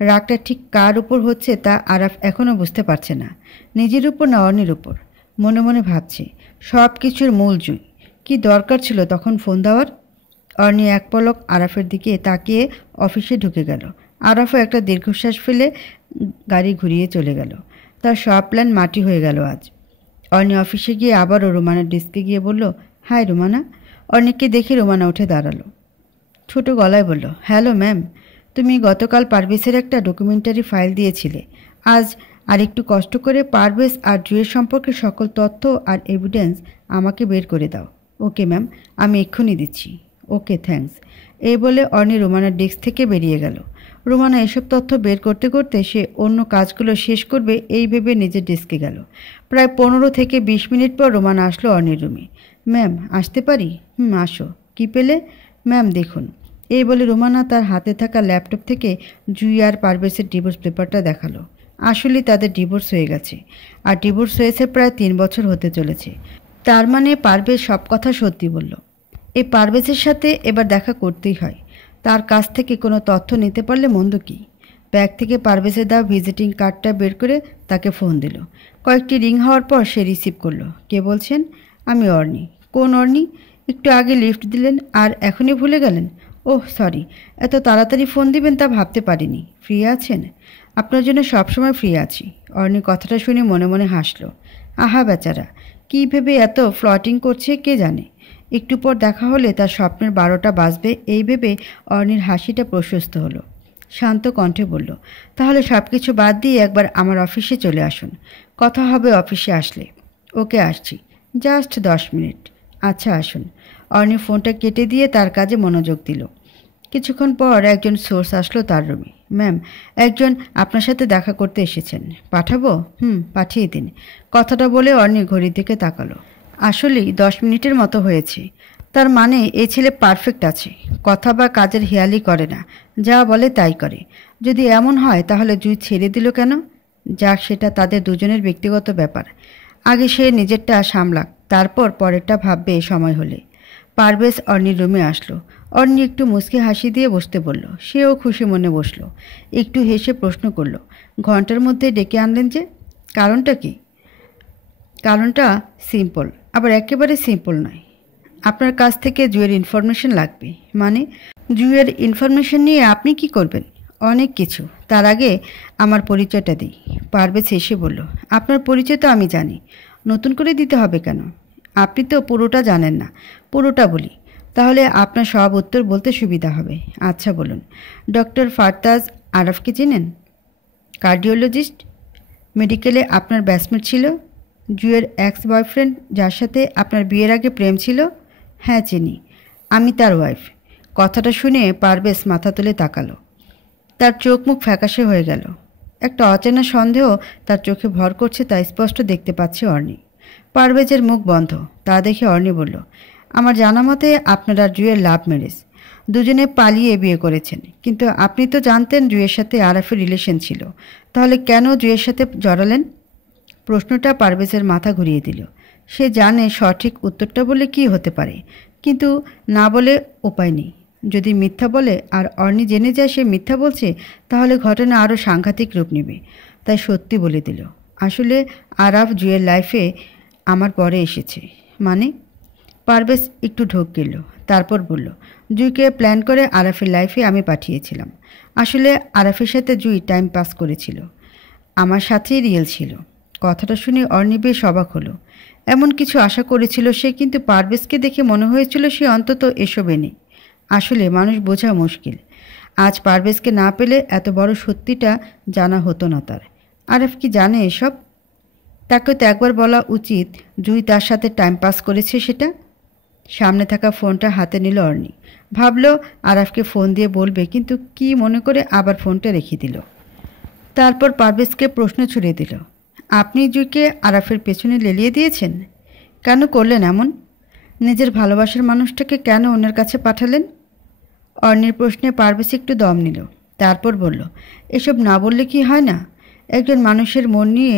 রাগটা ঠিক কার উপর হচ্ছে তা আরাফ এখনও বুঝতে পারছে না। নিজের উপর না অর্নির উপর। মনে মনে ভাবছে সব কিছুর মূল জুই। কি দরকার ছিল তখন ফোন দেওয়ার? অর্নি এক পলক আরাফের দিকে তাকিয়ে অফিসে ঢুকে গেল। আরাফও একটা দীর্ঘশ্বাস ফেলে গাড়ি ঘুরিয়ে চলে গেল। তার সব প্ল্যান মাটি হয়ে গেল আজ। অর্নি অফিসে গিয়ে আবারও রুমানার ডেস্কে গিয়ে বলল, হাই রুমানা। অর্নিকে দেখে রুমানা উঠে দাঁড়ালো। ছোট গলায় বলল, হ্যালো ম্যাম, তুমি গতকাল পারভেজের একটা ডকুমেন্টারি ফাইল দিয়েছিলে। আজ আর একটু কষ্ট করে পারভেজ আর জুয়ের সম্পর্কে সকল তথ্য আর এভিডেন্স আমাকে বের করে দাও। ওকে ম্যাম, আমি এক্ষুনি দিচ্ছি। Okay thanks. এই বলে অর্নি রুমানার ডেস্ক থেকে বেরিয়ে গেল। রুমানা এসব তথ্য বের করতে করতে সে অন্য কাজগুলো শেষ করবে এই ভেবে নিজের ডেস্কে গেল। প্রায় 15 থেকে 20 মিনিট পর রুমানা আসলো অর্নির রুমে। ম্যাম, আসতে পারি? আসো। কি পেলে? ম্যাম দেখুন। এই বলে রুমানা তার হাতে থাকা ল্যাপটপ থেকে জুই আর পারভেজের ডিভোর্স পেপারটা দেখালো। আসলে তাদের ডিভোর্স হয়ে গেছে। আর ডিভোর্স হয়েছে প্রায় 3 বছর হতে চলেছে। তার মানে পারভেজ সব কথা সত্যি বলল। এই পারভেজের সাথে এবার দেখা করতেই হয়। তার কাছ থেকে কোনো তথ্য নিতে পারলে মন্দ কি? ব্যাগ থেকে পারভেজের দেওয়া ভিজিটিং কার্ডটা বের করে তাকে ফোন দিল। কয়েকটি রিং হওয়ার পর সে রিসিভ করলো। কে বলছেন? আমি অর্নি। কোন অর্নি? একটু আগে লিফট দিলেন আর এখনই ভুলে গেলেন? ওহ সরি, এত তাড়াতাড়ি ফোন দিবেন তা ভাবতে পারিনি। ফ্রি আছেন? আপনার জন্য সবসময় ফ্রি আছি। অর্নি কথাটা শুনে মনে মনে হাসল। আহা বেচারা, কী ভেবে এত ফ্লটিং করছে কে জানে। একটু পর দেখা হলে তার স্বপ্নের 12টা বাজবে এই ভেবে অর্নির হাসিটা প্রশস্ত হলো। শান্ত কণ্ঠে বলল, তাহলে সব কিছু বাদ দিয়ে একবার আমার অফিসে চলে আসুন। কথা হবে অফিসে আসলে। ওকে আসছি, জাস্ট 10 মিনিট। আচ্ছা আসুন। অর্নি ফোনটা কেটে দিয়ে তার কাজে মনোযোগ দিল। কিছুক্ষণ পর একজন সোর্স আসলো তার রুমে। ম্যাম, একজন আপনার সাথে দেখা করতে এসেছেন। পাঠাবো? পাঠিয়ে দিন। কথাটা বলে অর্নি ঘড়ির দিকে তাকালো। আসলেই 10 মিনিটের মতো হয়েছে। তার মানে এই ছেলে পারফেক্ট আছে। কথা বা কাজের হেয়ালি করে না, যা বলে তাই করে। যদি এমন হয় তাহলে জুই ছেড়ে দিল কেন? যাক, সেটা তাদের দুজনের ব্যক্তিগত ব্যাপার। আগে সে নিজেরটা সামলাক, তারপর পরেরটা ভাববে সময় হলে। পারভেজ অর্নির রুমে আসলো। অর্নি একটু মুচকি হাসি দিয়ে বসতে বলল। সেও খুশি মনে বসলো। একটু হেসে প্রশ্ন করল, ঘন্টার মধ্যে ডেকে আনলেন যে? কারণটা কি? কারণটা সিম্পল, আবার একেবারে সিম্পল নয়। আপনার কাছ থেকে জুয়ের ইনফরমেশন লাগবে। মানে? জুয়ের ইনফরমেশন নিয়ে আপনি কি করবেন? অনেক কিছু। তার আগে আমার পরিচয়টা দিই। পারভেজ হেসে বলল, আপনার পরিচয় তো আমি জানি, নতুন করে দিতে হবে কেন? আপনি তো পুরোটা জানেন না। পুরোটা বলি, তাহলে আপনার সব উত্তর বলতে সুবিধা হবে। আচ্ছা বলুন। ডক্টর ফারতাজ আরাফকে চেনেন? কার্ডিওলজিস্ট। মেডিকেলে আপনার ব্যাচমেট ছিল। জুয়ের এক্স বয়ফ্রেন্ড যার সাথে আপনার বিয়ের আগে প্রেম ছিল? হ্যাঁ চিনি, আমি তার ওয়াইফ। কথাটা শুনে পারভেজ মাথা তুলে তাকালো। তার চোখ মুখ ফ্যাকাশে হয়ে গেল। একটা অচেনা সন্দেহ তার চোখে ভর করছে তা স্পষ্ট দেখতে পাচ্ছে অর্নি। পারভেজের মুখ বন্ধ। তা দেখে অর্নি বলল, আমার জানা মতে আপনার আর জুয়ের লাভ ম্যারেজ। দুজনে পালিয়ে বিয়ে করেছেন। কিন্তু আপনি তো জানতেন জুয়ের সাথে আরাফের রিলেশন ছিল। তাহলে কেন জুয়ের সাথে জড়ালেন? প্রশ্নটা পারভেজের মাথা ঘুরিয়ে দিল। সে জানে সঠিক উত্তরটা বলে কি হতে পারে, কিন্তু না বলে উপায় নেই। যদি মিথ্যা বলে আর অর্নি জেনে যায় সে মিথ্যা বলছে, তাহলে ঘটনা আরও সাংঘাতিক রূপ নেবে। তাই সত্যি বলে দিল, আসলে আরাফ জুয়ের লাইফে আমার পরে এসেছে। মানে? পারভেজ একটু ঢোক গেল, তারপর বলল, জুইকে প্ল্যান করে আরাফের লাইফে আমি পাঠিয়েছিলাম। আসলে আরাফের সাথে জুই টাইম পাস করেছিল, আমার সাথেই রিয়েল ছিল। কথাটা শুনে অর্ণি বেশ অবাক হলো। এমন কিছু আশা করেছিল সে, কিন্তু পারভেজকে দেখে মনে হয়েছিল সে অন্তত এসবে নেই। আসলে মানুষ বোঝা মুশকিল। আজ পারভেজকে না পেলে এত বড় সত্যিটা জানা হতো না তার। আরফ কি জানে এসব? তাকে তো একবার বলা উচিত জুই তার সাথে টাইম পাস করেছে সেটা। সামনে থাকা ফোনটা হাতে নিল অর্ণি। ভাবল আরাফকে ফোন দিয়ে বলবে, কিন্তু কি মনে করে আবার ফোনটা রেখে দিল। তারপর পারভেজকে প্রশ্ন ছুড়ে দিল, আপনি জুইকে আরাফের পেছনে লেলিয়ে দিয়েছেন? কেন করলেন এমন? নিজের ভালোবাসার মানুষটাকে কেন ওনার কাছে পাঠালেন? অর্ণির প্রশ্নে পারভেজ একটু দম নিল। তারপর বলল, এসব না বললে কি হয় না? একজন মানুষের মন নিয়ে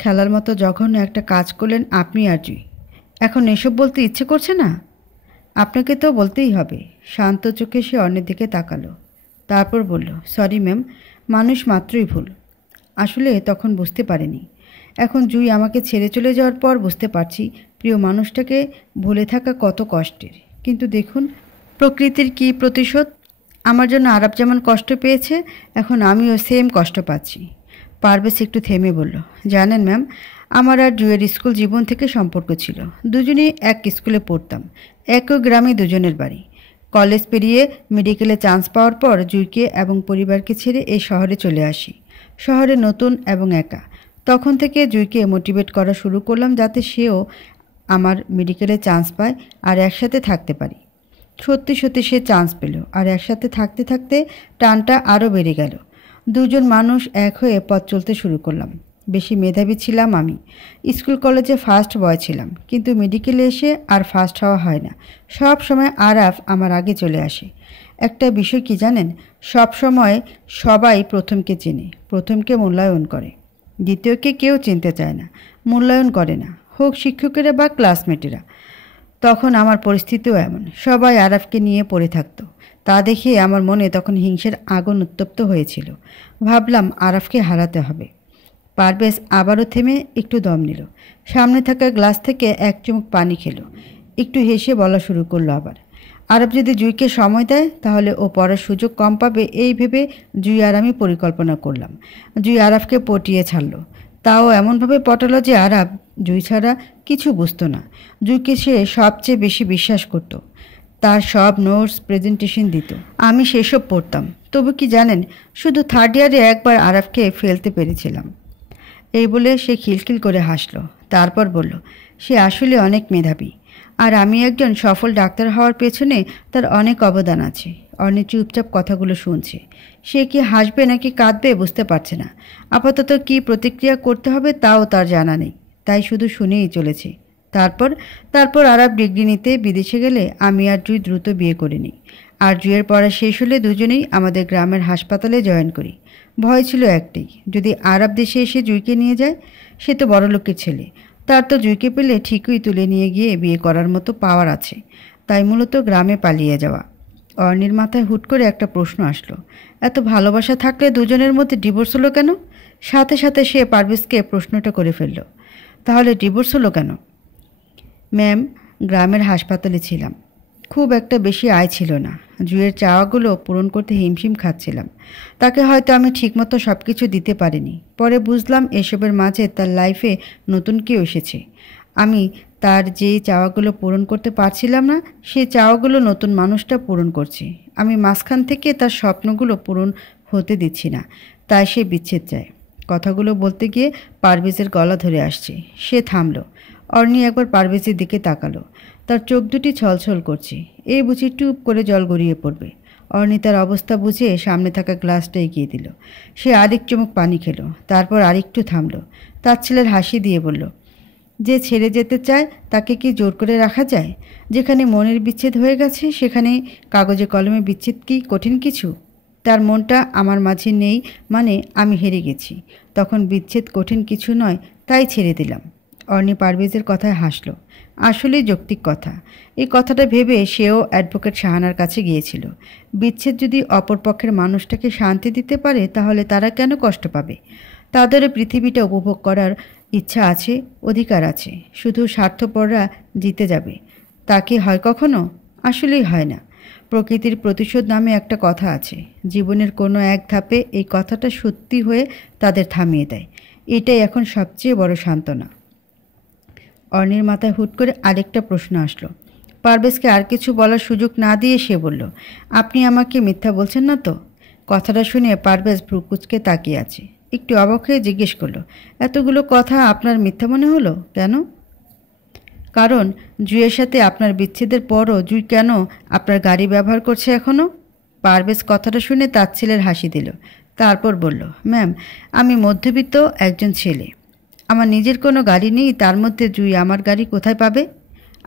খেলার মতো জঘন্য একটা কাজ করলেন আপনি আর জুই। এখন এসব বলতে ইচ্ছে করছে না? আপনাকে তো বলতেই হবে। শান্ত চোখে সে অন্যের দিকে তাকালো। তারপর বলল, সরি ম্যাম, মানুষ মাত্রই ভুল। আসলে তখন বুঝতে পারিনি। এখন জুই আমাকে ছেড়ে চলে যাওয়ার পর বুঝতে পারছি প্রিয় মানুষটাকে ভুলে থাকা কত কষ্টের। কিন্তু দেখুন প্রকৃতির কী প্রতিশোধ। আমার জন্য আরাপ যেমন কষ্ট পেয়েছে, এখন আমিও সেম কষ্ট পাচ্ছি। পারভেজ একটু থেমে বলল, জানেন ম্যাম, আমার আর জুয়ের স্কুল জীবন থেকে সম্পর্ক ছিল। দুজনেই এক স্কুলে পড়তাম, একই গ্রামে দুজনের বাড়ি। কলেজ পেরিয়ে মেডিকেলে চান্স পাওয়ার পর জুইকে এবং পরিবারকে ছেড়ে এই শহরে চলে আসি। শহরে নতুন এবং একা। তখন থেকে জুইকে মোটিভেট করা শুরু করলাম যাতে সেও আমার মেডিকেলে চান্স পায় আর একসাথে থাকতে পারি। সত্যি সত্যি সে চান্স পেল, আর একসাথে থাকতে থাকতে টানটা আরও বেড়ে গেল। দুজন মানুষ এক হয়ে পথ চলতে শুরু করলাম। বেশি মেধাবী ছিলাম আমি। স্কুল কলেজে ফার্স্ট বয় ছিলাম, কিন্তু মেডিকেলে এসে আর ফার্স্ট হওয়া হয় না। সব সময় আরাফ আমার আগে চলে আসে। একটা বিষয় কি জানেন, সব সময় সবাই প্রথমকে চেনে, প্রথমকে মূল্যায়ন করে। দ্বিতীয়কে কেউ চিনতে চায় না, মূল্যায়ন করে না, হোক শিক্ষকেরা বা ক্লাসমেটেরা। তখন আমার পরিস্থিতিও এমন। সবাই আরাফকে নিয়ে পড়ে থাকতো। তা দেখে আমার মনে তখন হিংসের আগুন উত্তপ্ত হয়েছিল। ভাবলাম আরাফকে হারাতে হবে। পারভেজ আবারও থেমে একটু দম নিল। সামনে থাকা গ্লাস থেকে এক চুমুক পানি খেলো। একটু হেসে বলা শুরু করলো আবার, আরাফ যদি জুইকে সময় দেয় তাহলে ও পড়ার সুযোগ কম পাবে, এই ভেবে জুই আর আমি পরিকল্পনা করলাম। জুই আরাফকে পটিয়ে ছাড়লো। তাও এমনভাবে পটালো যে আরাফ জুই ছাড়া কিছু বুঝতো না। জুইকে সে সবচেয়ে বেশি বিশ্বাস করত। তার সব নোটস প্রেজেন্টেশন দিত, আমি সেসব পড়তাম। তবু কি জানেন, শুধু থার্ড ইয়ারে একবার আরাফকে ফেলতে পেরেছিলাম। এই বলে সে খিলখিল করে হাসলো। তারপর বলল, সে আসলে অনেক মেধাবী, আর আমি একজন সফল ডাক্তার হওয়ার পেছনে তার অনেক অবদান আছে। অর্ণি চুপচাপ কথাগুলো শুনছে। সে কি হাসবে নাকি কাঁদবে বুঝতে পারছে না। আপাতত কি প্রতিক্রিয়া করতে হবে তাও তার জানা নেই, তাই শুধু শুনেই চলেছে। তারপর তারপর আরাব ডিগ্রি নিতে বিদেশে গেলে আমি আর জুই দ্রুত বিয়ে করে নিই। আর জুয়ের পড়া শেষ হলে দুজনেই আমাদের গ্রামের হাসপাতালে জয়েন করি। ভয় ছিল একটাই, যদি আরব দেশে এসে জুইকে নিয়ে যায়। সে তো বড়লোকের ছেলে, তার তো জুইকে পেলে ঠিকই তুলে নিয়ে গিয়ে বিয়ে করার মতো পাওয়ার আছে। তাই মূলত গ্রামে পালিয়ে যাওয়া। অর্ণির মাথায় হুট করে একটা প্রশ্ন আসলো, এত ভালোবাসা থাকলে দুজনের মধ্যে ডিভোর্স হলো কেন? সাথে সাথে সে পারভেজকে প্রশ্নটা করে ফেলল, তাহলে ডিভোর্স হলো কেন? ম্যাম, গ্রামের হাসপাতালে ছিলাম, খুব একটা বেশি আয় ছিল না। জুয়ের চাওয়াগুলো পূরণ করতে হিমশিম খাচ্ছিলাম। তাকে হয়তো আমি ঠিকমতো সব কিছু দিতে পারিনি। পরে বুঝলাম এসবের মাঝে তার লাইফে নতুন কেউ এসেছে। আমি তার যে চাওয়াগুলো পূরণ করতে পারছিলাম না, সেই চাওয়াগুলো নতুন মানুষটা পূরণ করছে। আমি মাঝখান থেকে তার স্বপ্নগুলো পূরণ হতে দিচ্ছি না, তাই সে বিচ্ছেদ চায়। কথাগুলো বলতে গিয়ে পারভেজের গলা ধরে আসছে। সে থামল। অর্ণি একবার পারভেজের দিকে তাকালো। তার চোখ দুটি ছলছল করছে। এই বুঝি টুপ করে জল গড়িয়ে পড়বে। অর্ণি তার অবস্থা বুঝে সামনে থাকা গ্লাসটা এগিয়ে দিল। সে আরেক চুমুক পানি খেলো। তারপর আরেকটু থামল। তার ছেলের হাসি দিয়ে বলল, যে ছেড়ে যেতে চায় তাকে কি জোর করে রাখা যায়? যেখানে মনের বিচ্ছেদ হয়ে গেছে সেখানে কাগজে কলমে বিচ্ছেদ কি কঠিন কিছু? তার মনটা আমার মাঝে নেই মানে আমি হেরে গেছি। তখন বিচ্ছেদ কঠিন কিছু নয়, তাই ছেড়ে দিলাম। অর্ণি পারভেজের কথায় হাসল। আসলেই যৌক্তিক কথা। এই কথাটা ভেবে সেও অ্যাডভোকেট শাহানার কাছে গিয়েছিল। বিচ্ছেদ যদি অপরপক্ষের মানুষটাকে শান্তি দিতে পারে তাহলে তারা কেন কষ্ট পাবে? তাদেরও পৃথিবীটা উপভোগ করার ইচ্ছা আছে, অধিকার আছে। শুধু স্বার্থপররা জিতে যাবে তা কি হয় কখনো? আসলেই হয় না। প্রকৃতির প্রতিশোধ নামে একটা কথা আছে। জীবনের কোনো এক ধাপে এই কথাটা সত্যি হয়ে তাদের থামিয়ে দেয়। এটাই এখন সবচেয়ে বড় সান্ত্বনা। অর্ণির মাথায় হুট করে আরেকটা প্রশ্ন আসলো। পারভেজকে আর কিছু বলার সুযোগ না দিয়ে সে বলল, আপনি আমাকে মিথ্যা বলছেন না তো? কথাটা শুনে পারভেজ ভ্রুকুচকে তাকিয়ে আছে। একটু অবাক হয়ে জিজ্ঞেস করলো, এতগুলো কথা আপনার মিথ্যা মনে হলো কেন? কারণ জুঁইয়ের সাথে আপনার বিচ্ছেদের পরও জুঁই কেন আপনার গাড়ি ব্যবহার করছে এখনও? পারভেজ কথাটা শুনে তাচ্ছিলের হাসি দিল। তারপর বলল, ম্যাম, আমি মধ্যবিত্ত একজন ছেলে। আমার নিজের কোনো গাড়ি নেই, তার মধ্যে জুঁই আমার গাড়ি কোথায় পাবে?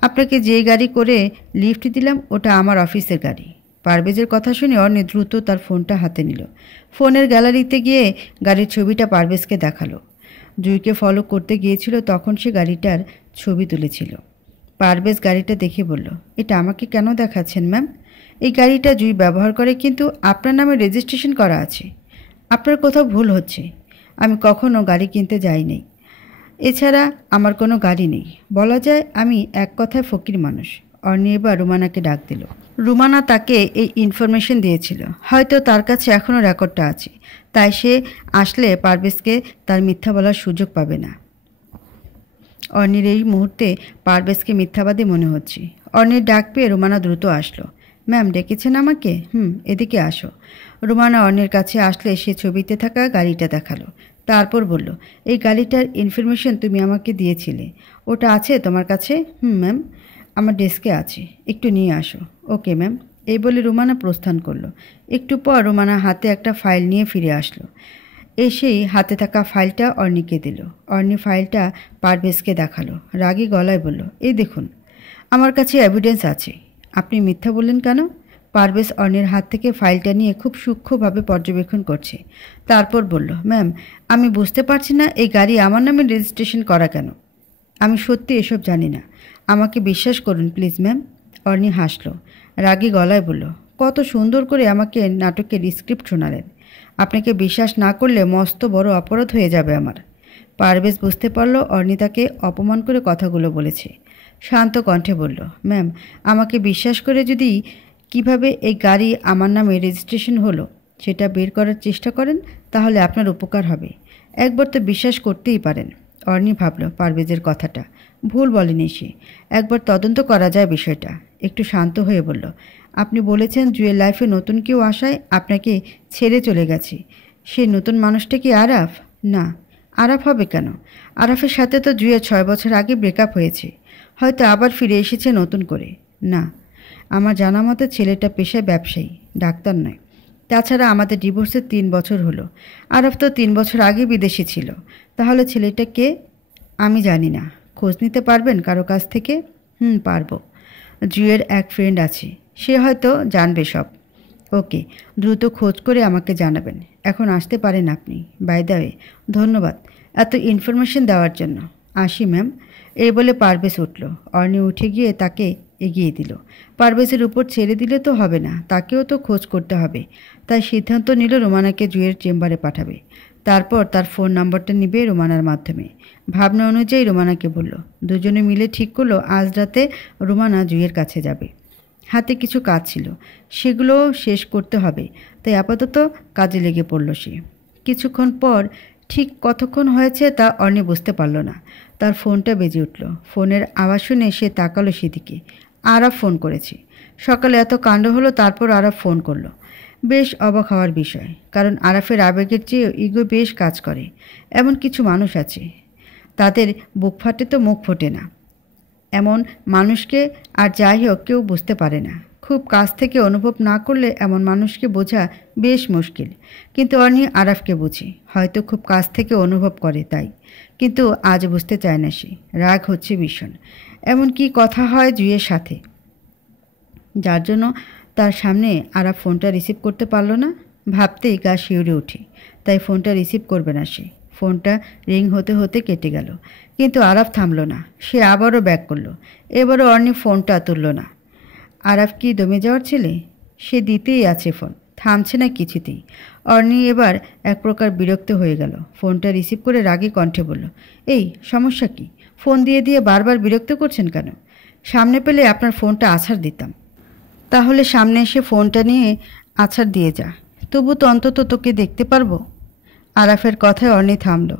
আপনাকে যে গাড়ি করে লিফট দিলাম ওটা আমার অফিসের গাড়ি। পারভেজের কথা শুনে অর্ণি দ্রুত তার ফোনটা হাতে নিল। ফোনের গ্যালারিতে গিয়ে গাড়ির ছবিটা পারভেজকে দেখালো। জুঁইকে ফলো করতে গিয়েছিল তখন সে গাড়িটার ছবি তুলেছিল। পারভেজ গাড়িটা দেখে বলল, এটা আমাকে কেন দেখাচ্ছেন ম্যাম? এই গাড়িটা জুঁই ব্যবহার করে, কিন্তু আপনার নামে রেজিস্ট্রেশন করা আছে। আপনার কোথাও ভুল হচ্ছে। আমি কখনো গাড়ি কিনতে যাইনি। এছাড়া আমার কোনো গাড়ি নেই। বলা যায় আমি এক কথায় ফকির মানুষ। অর্ণি এবার রুমানাকে ডাক দিল। রুমানা তাকে এই ইনফরমেশন দিয়েছিল। হয়তো তার কাছে এখনও রেকর্ডটা আছে, তাই সে আসলে পারভেজকে তার মিথ্যা বলার সুযোগ পাবে না। অর্ণির এই মুহূর্তে পারভেজকে মিথ্যাবাদী মনে হচ্ছে। অর্ণির ডাক পেয়ে রুমানা দ্রুত আসলো। ম্যাম, ডেকেছেন আমাকে? এদিকে আসো। রুমানা অর্ণির কাছে আসলে সে ছবিতে থাকা গাড়িটা দেখালো। তারপর বলল, এই গাড়িটার ইনফরমেশন তুমি আমাকে দিয়েছিলে, ওটা আছে তোমার কাছে? ম্যাম, আমার ডেস্কে আছে, একটু নিয়ে আসো। Okay ma'am. এই বলে রুমানা প্রস্থান করলো। একটু পর রুমানা হাতে একটা ফাইল নিয়ে ফিরে আসলো। এসেই হাতে থাকা ফাইলটা অর্ণিকে দিল। অর্ণি ফাইলটা পারভেজকে দেখালো। রাগী গলায় বলল, এই দেখুন, আমার কাছে এভিডেন্স আছে। আপনি মিথ্যা বললেন কেন? পারভেজ অর্ণির হাত থেকে ফাইলটা নিয়ে খুব সূক্ষ্মভাবে পর্যবেক্ষণ করছে। তারপর বলল, ম্যাম, আমি বুঝতে পারছি না এই গাড়ি আমার নামে রেজিস্ট্রেশন করা কেন। আমি সত্যি এসব জানি না, আমাকে বিশ্বাস করুন প্লিজ ম্যাম। অর্ণি হাসল। রাগী গলায় বলল, কত সুন্দর করে আমাকে নাটকের স্ক্রিপ্ট শোনালেন। আপনাকে বিশ্বাস না করলে মস্ত বড় অপরাধ হয়ে যাবে আমার। পারভেজ বুঝতে পারল অর্ণি তাকে অপমান করে কথাগুলো বলেছে। শান্ত কণ্ঠে বলল, ম্যাম, আমাকে বিশ্বাস করে যদি কিভাবে এই গাড়ি আমার নামে রেজিস্ট্রেশন হলো সেটা বের করার চেষ্টা করেন, তাহলে আপনার উপকার হবে। একবার তো বিশ্বাস করতেই পারেন। অর্ণি ভাবল পারভেজের কথাটা ভুল বলেনি সে। একবার তদন্ত করা যায় বিষয়টা। একটু শান্ত হয়ে বলল, আপনি বলেছেন জুয়েল লাইফে নতুন কেউ আসায় আপনাকে ছেড়ে চলে গেছে। সেই নতুন মানুষটা কি আরাফ? না। আরাফ হবে কেন? আরাফের সাথে তো জুয়েল 6 বছর আগে ব্রেকআপ হয়েছে। হয়তো আবার ফিরে এসেছে নতুন করে। না, আমার জানা মতে ছেলেটা পেশায় ব্যবসায়ী, ডাক্তার নয়। তাছাড়া আমাদের ডিভোর্সের 3 বছর হলো। আরব তো 3 বছর আগে বিদেশে ছিল। তাহলে ছেলেটা কে? আমি জানি না। খোঁজ নিতে পারবেন কারো কাছ থেকে? পারবো। জুয়ের এক ফ্রেন্ড আছে, সে হয়তো জানবে সব। ওকে, দ্রুত খোঁজ করে আমাকে জানাবেন। এখন আসতে পারেন আপনি। বাই দ্য ওয়ে, ধন্যবাদ এত ইনফরমেশন দেওয়ার জন্য। আসি ম্যাম। এই বলে পারভেজ উঠল। অর্ণি উঠে গিয়ে তাকে এগিয়ে দিল। পারভেজের উপর ছেড়ে দিলে তো হবে না, তাকেও তো খোঁজ করতে হবে। তাই সিদ্ধান্ত নিল রোমানাকে জুয়ের চেম্বারে পাঠাবে। তারপর তার ফোন নাম্বারটা নিবে রোমানার মাধ্যমে। ভাবনা অনুযায়ী রোমানাকে বলল। দুজনে মিলে ঠিক করলো আজ রাতে রোমানা জুয়ের কাছে যাবে। হাতে কিছু কাজ ছিল, সেগুলো শেষ করতে হবে। তাই আপাতত কাজে লেগে পড়ল সে। কিছুক্ষণ পর, ঠিক কতক্ষণ হয়েছে তা অর্ণি বুঝতে পারল না, তার ফোনটা বেজে উঠল। ফোনের আওয়াজ শুনে সে তাকালো সেদিকে। আরাফ ফোন করেছে। সকালে এত কাণ্ড হলো, তারপর আরাফ ফোন করলো। বেশ অবাক হওয়ার বিষয়, কারণ আরাফের আবেগের চেয়ে ইগো বেশ কাজ করে। এমন কিছু মানুষ আছে, তাদের বুক ফাটে তো মুখ ফোটে না। এমন মানুষকে আর যাই হোক কেউ বুঝতে পারে না। খুব কাছ থেকে অনুভব না করলে এমন মানুষকে বোঝা বেশ মুশকিল। কিন্তু অর্ণি আরাফকে বুঝি, হয়তো খুব কাছ থেকে অনুভব করে তাই। কিন্তু আজ বুঝতে চায় না সে। রাগ হচ্ছে ভীষণ। এমন কি কথা হয় জুয়ের সাথে, যার জন্য তার সামনে আরাফ ফোনটা রিসিভ করতে পারল না? ভাবতেই গা শিউরে উঠে। তাই ফোনটা রিসিভ করবে না সে। ফোনটা রিং হতে হতে কেটে গেল, কিন্তু আরাফ থামল না। সে আবারও ব্যাক করলো। এবারও অর্ণি ফোনটা তুলল না। আরাফ কি দমে যাওয়ার ছেলে? সে দিতেই আছে ফোন, থামছে না কিছুতেই। অর্ণি এবার এক প্রকার বিরক্ত হয়ে গেল। ফোনটা রিসিভ করে রাগী কণ্ঠে বলল, এই সমস্যা কি? ফোন দিয়ে দিয়ে বারবার বিরক্ত করছেন কেন? সামনে পেলে আপনার ফোনটা আছাড় দিতাম। তাহলে সামনে এসে ফোনটা নিয়ে আছাড় দিয়ে যা, তবু তো অন্তত তোকে দেখতে পারবো। আরাফের কথায় অর্ণি থামল।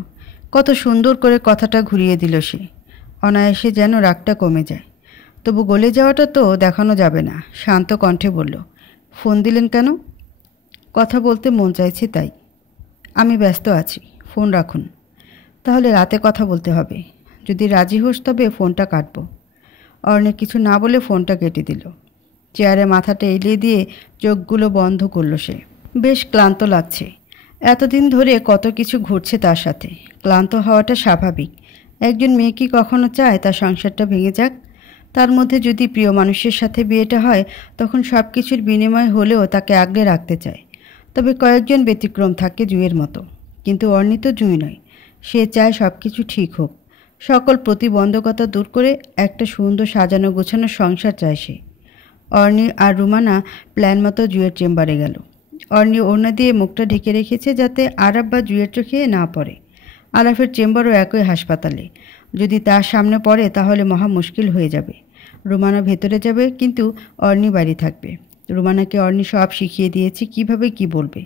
কত সুন্দর করে কথাটা ঘুরিয়ে দিল সে। অনায়াসে যেন রাগটা কমে যায়। তবু গলে যাওয়াটা তো দেখানো যাবে না। শান্ত কণ্ঠে বলল, ফোন দিলেন কেন? কথা বলতে মন চাইছে তাই। আমি ব্যস্ত আছি, ফোন রাখুন। তাহলে রাতে কথা বলতে হবে। যদি রাজি হোস তবে ফোনটা কাটব। অর্ণি কিছু না বলে ফোনটা কেটে দিল। চেয়ারে মাথাটা এলিয়ে দিয়ে চোখগুলো বন্ধ করল সে। বেশ ক্লান্ত লাগছে। এতদিন ধরে কত কিছু ঘটছে তার সাথে। ক্লান্ত হওয়াটা স্বাভাবিক। একজন মেয়ে কি কখনো চায় তার সংসারটা ভেঙে যাক? তার মধ্যে যদি প্রিয় মানুষের সাথে বিয়েটা হয় তখন সব কিছুর বিনিময় হলেও তাকে আগলে রাখতে চায়। তবে কয়েকজন ব্যতিক্রম থাকে জুঁইয়ের মতো। কিন্তু অর্ণি তো জুঁই নয়। সে চায় সব কিছু ঠিক হোক। সকল প্রতিবন্ধকতা দূর করে একটা সুন্দর সাজানো গোছানো সংসার চায় সে। অর্ণি আর রুমানা প্ল্যান মতো জুঁইয়ের চেম্বারে গেল। অর্ণি ওড়না দিয়ে মুখটা ঢেকে রেখেছে যাতে আরাফ বা জুঁইয়ের চোখে না পড়ে। আরাফের চেম্বারও একই হাসপাতালে। যদি তার সামনে পড়ে তাহলে মহা মুশকিল হয়ে যাবে। রুমানা ভেতরে যাবে, কিন্তু অর্ণি বাড়ি থাকবে। রুমানাকে অর্ণি সব শিখিয়ে দিয়েছে কিভাবে কি বলবে।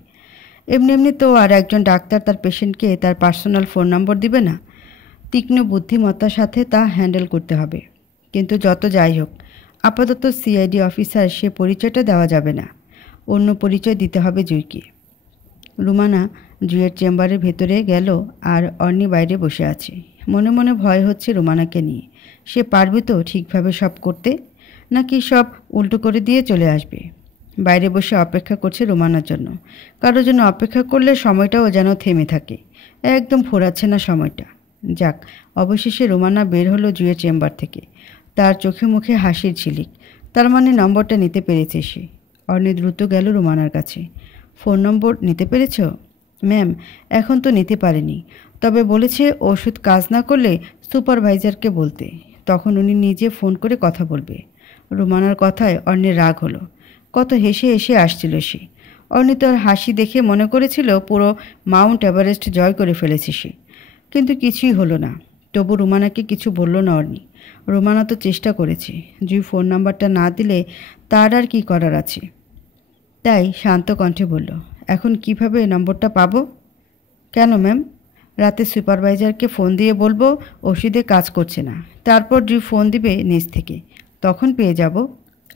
এমনি এমনি তো আর একজন ডাক্তার তার পেশেন্টকে তার পার্সোনাল ফোন নম্বর দিবে না। তীক্ষ্ণ বুদ্ধিমত্তার সাথে তা হ্যান্ডেল করতে হবে। কিন্তু যত যাই হোক, আপাতত সিআইডি অফিসার সে পরিচয়টা দেওয়া যাবে না। অন্য পরিচয় দিতে হবে জুঁইকে। রুমানা জুঁইয়ের চেম্বারের ভেতরে গেল আর অর্ণি বাইরে বসে আছে। মনে মনে ভয় হচ্ছে রুমানাকে নিয়ে। সে পারবে তো ঠিকভাবে সব করতে, নাকি সব উল্টো করে দিয়ে চলে আসবে? বাইরে বসে অপেক্ষা করছে রুমানার জন্য। কারোর জন্য অপেক্ষা করলে সময়টাও যেন থেমে থাকে। একদম ফোরাচ্ছে না সময়টা। যাক, অবশেষে রুমানা বের হলো জুঁইয়ের চেম্বার থেকে। তার চোখে মুখে হাসির ঝিলিক। তার মানে নম্বরটা নিতে পেরেছে সে। অর্ণি দ্রুত গেল রুমানার কাছে। ফোন নম্বর নিতে পেরেছ? ম্যাম, এখন তো নিতে পারেনি, তবে বলেছে ওষুধ কাজ না করলে সুপারভাইজারকে বলতে, তখন উনি নিজে ফোন করে কথা বলবে। রুমানার কথায় অর্ণির রাগ হলো। কত হেসে হেসে আসছিল সে। অর্ণি তার হাসি দেখে মনে করেছিল পুরো মাউন্ট এভারেস্ট জয় করে ফেলেছে সে। কিন্তু কিছুই হলো না। তবু রুমানাকে কিছু বলল না অর্ণি। রুমানা তো চেষ্টা করেছে। জুঁই ফোন নাম্বারটা না দিলে তার আর কি করার আছে। তাই শান্ত কণ্ঠে বলল, এখন কিভাবে নম্বরটা পাবো? কেন ম্যাম? রাতে সুপারভাইজারকে ফোন দিয়ে বলবো ওষুধে কাজ করছে না। তারপর জুঁই ফোন দিবে নিজ থেকে, তখন পেয়ে যাব।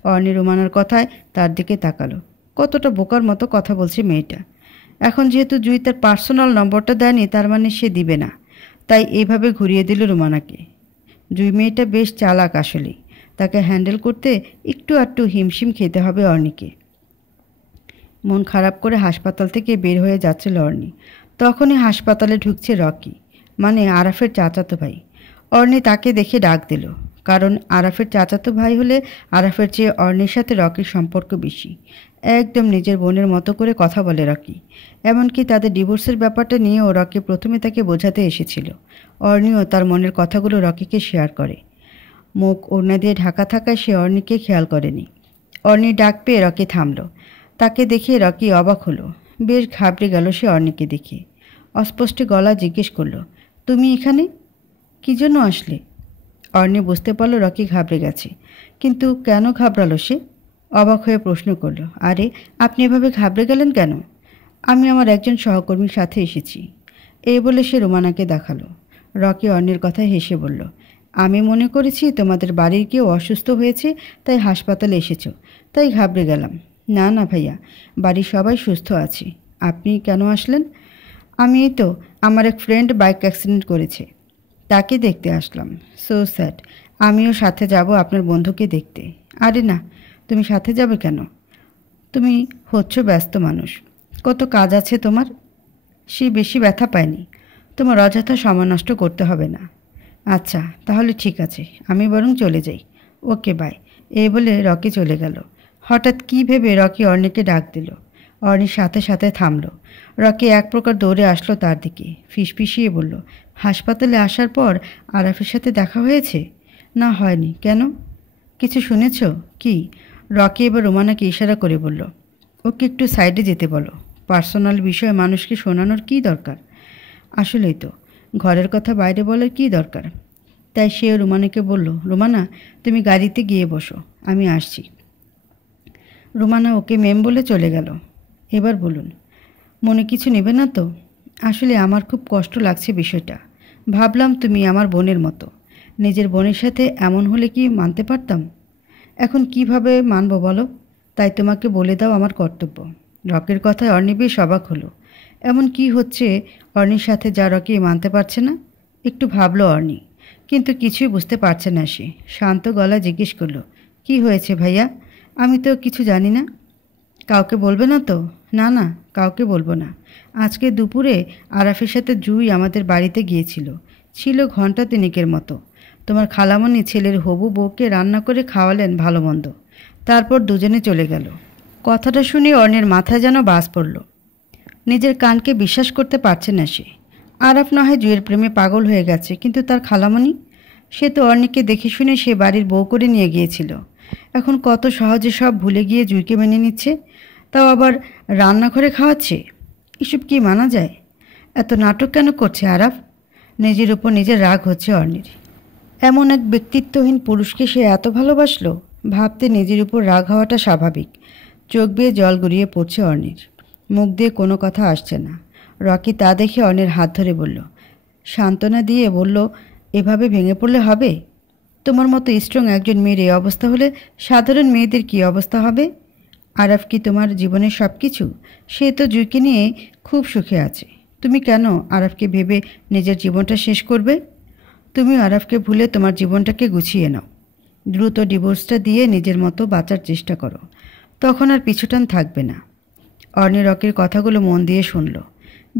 অর্ণি রুমানার কথায় তার দিকে তাকালো। কতটা বোকার মতো কথা বলছে মেয়েটা। এখন যেহেতু জুঁই তার পার্সোনাল নম্বরটা দেয়নি, তার মানে সে দিবে না। তাই এইভাবে ঘুরিয়ে দিল রুমানাকে। জুঁই মেয়েটা বেশ চালাক আসলেই। তাকে হ্যান্ডেল করতে একটু আধটু হিমশিম খেতে হবে অর্ণিকে। মন খারাপ করে হাসপাতাল থেকে বের হয়ে যাচ্ছিল অর্ণি। তখনই হাসপাতালে ঢুকছে রকি, মানে আরাফের চাচাতো ভাই। অর্ণি তাকে দেখে ডাক দিল। কারণ আরাফের চাচাতো ভাই হলে আরাফের চেয়ে অর্ণির সাথে রকির সম্পর্ক বেশি। একদম নিজের বোনের মতো করে কথা বলে রকি। এমনকি তাদের ডিভোর্সের ব্যাপারটা নিয়েও রকি প্রথমে তাকে বোঝাতে এসেছিল। অর্ণিও তার মনের কথাগুলো রকিকে শেয়ার করে। মুখ ওড়না দিয়ে ঢাকা থাকায় সে অর্ণিকে খেয়াল করেনি। অর্ণির ডাক পেয়ে রকি থামল। তাকে দেখে রকি অবাক হলো। বেশ ঘাবড়ে গেল সে অর্ণিকে দেখে। অস্পষ্ট গলা জিজ্ঞেস করলো, তুমি এখানে কী জন্য আসলে? অর্ণি বুঝতে পারল রকি ঘাবড়ে গেছে। কিন্তু কেন ঘাবড়ালো সে? অবাক হয়ে প্রশ্ন করল, আরে আপনি এভাবে ঘাবড়ে গেলেন কেন? আমি আমার একজন সহকর্মীর সাথে এসেছি। এই বলে সে রুমানাকে দেখালো। রকি অর্ণির কথায় হেসে বলল, আমি মনে করেছি তোমাদের বাড়ির কেউ অসুস্থ হয়েছে, তাই হাসপাতালে এসেছো, তাই ঘাবড়ে গেলাম। না না ভাইয়া, বাড়ির সবাই সুস্থ আছে। আপনি কেন আসলেন? আমি এই তো, আমার এক ফ্রেন্ড বাইক অ্যাক্সিডেন্ট করেছে, তাকে দেখতে আসলাম। So sad. আমিও সাথে যাব আপনার বন্ধুকে দেখতে। আরে না, তুমি সাথে যাবে কেন? তুমি হচ্ছ ব্যস্ত মানুষ, কত কাজ আছে তোমার। সে বেশি ব্যথা পায়নি। তোমার অযথা সময় নষ্ট করতে হবে না। আচ্ছা তাহলে ঠিক আছে, আমি বরং চলে যাই। Okay bye. এই বলে রকি চলে গেল। হঠাৎ কী ভেবে রকি অর্ণিকে ডাক দিল। অর্ণির সাথে সাথে থামল। রকি এক প্রকার দৌড়ে আসলো তার দিকে। ফিসফিসিয়ে বলল, হাসপাতালে আসার পর আরাফের সাথে দেখা হয়েছে? না হয়নি। কেন? কিছু শুনেছ কি? রকি এবার রোমানাকে ইশারা করে বলল, ওকে একটু সাইডে যেতে বলো। পার্সোনাল বিষয়ে মানুষকে শোনানোর কী দরকার? আসলেই তো, ঘরের কথা বাইরে বলার কী দরকার? তাই সে রুমানাকে বলল, রুমানা তুমি গাড়িতে গিয়ে বসো, আমি আসছি। রুমানা ওকে মেম বলে চলে গেল। এবার বলুন, মনে কিছু নেবে না তো? আসলে আমার খুব কষ্ট লাগছে বিষয়টা। ভাবলাম তুমি আমার বোনের মতো। নিজের বোনের সাথে এমন হলে কি মানতে পারতাম? এখন কিভাবে মানব বলো? তাই তোমাকে বলে দাও আমার কর্তব্য। রকির কথায় অর্ণি বেশ অবাক হলো। এমন কি হচ্ছে অর্ণির সাথে যা রকি মানতে পারছে না? একটু ভাবলো অর্ণি, কিন্তু কিছুই বুঝতে পারছে না সে। শান্ত গলায় জিজ্ঞেস করলো, কি হয়েছে ভাইয়া? আমি তো কিছু জানি না। কাউকে বলবে না তো? না না, কাউকে বলবো না। আজকে দুপুরে আরাফের সাথে জুই আমাদের বাড়িতে গিয়েছিল। ছিল ঘন্টা তিনেকের মতো। তোমার খালামণি ছেলের হবু বউকে রান্না করে খাওয়ালেন ভালো মন্দ। তারপর দুজনে চলে গেল। কথাটা শুনে অর্ণের মাথায় যেন বাজ পড়ল। নিজের কানকে বিশ্বাস করতে পারছে না সে। আরাফ না হয় জুয়ের প্রেমে পাগল হয়ে গেছে, কিন্তু তার খালামণি, সে তো অর্ণিকে দেখে শুনে সে বাড়ির বউ করে নিয়ে গিয়েছিল। এখন কত সহজে সব ভুলে গিয়ে জুইকে মেনে নিচ্ছে, তাও আবার রান্নাঘরে খাওয়াচ্ছে। এসব কি মানা যায়? এত নাটক কেন করছে আরাফ? নিজের উপর নিজের রাগ হচ্ছে অর্ণির। এমন এক ব্যক্তিত্বহীন পুরুষকে সে এত ভালোবাসলো। ভাবতে নিজের উপর রাগ হওয়াটা স্বাভাবিক। চোখ বেয়ে জল গড়িয়ে পড়ছে অর্ণির। মুখ দিয়ে কোনো কথা আসছে না। রকি তা দেখে অর্ণির হাত ধরে বলল, সান্ত্বনা দিয়ে বলল, এভাবে ভেঙে পড়লে হবে? তোমার মতো স্ট্রং একজন মেয়ের এই অবস্থা হলে সাধারণ মেয়েদের কী অবস্থা হবে? আরাফ কি তোমার জীবনের সব কিছু? সে তো জুইকে নিয়ে খুব সুখে আছে। তুমি কেন আরাফকে ভেবে নিজের জীবনটা শেষ করবে? তুমি আরাফকে ভুলে তোমার জীবনটাকে গুছিয়ে নাও। দ্রুত ডিভোর্সটা দিয়ে নিজের মতো বাঁচার চেষ্টা করো। তখন আর পিছুটান থাকবে না। অর্ণি রকির কথাগুলো মন দিয়ে শুনল।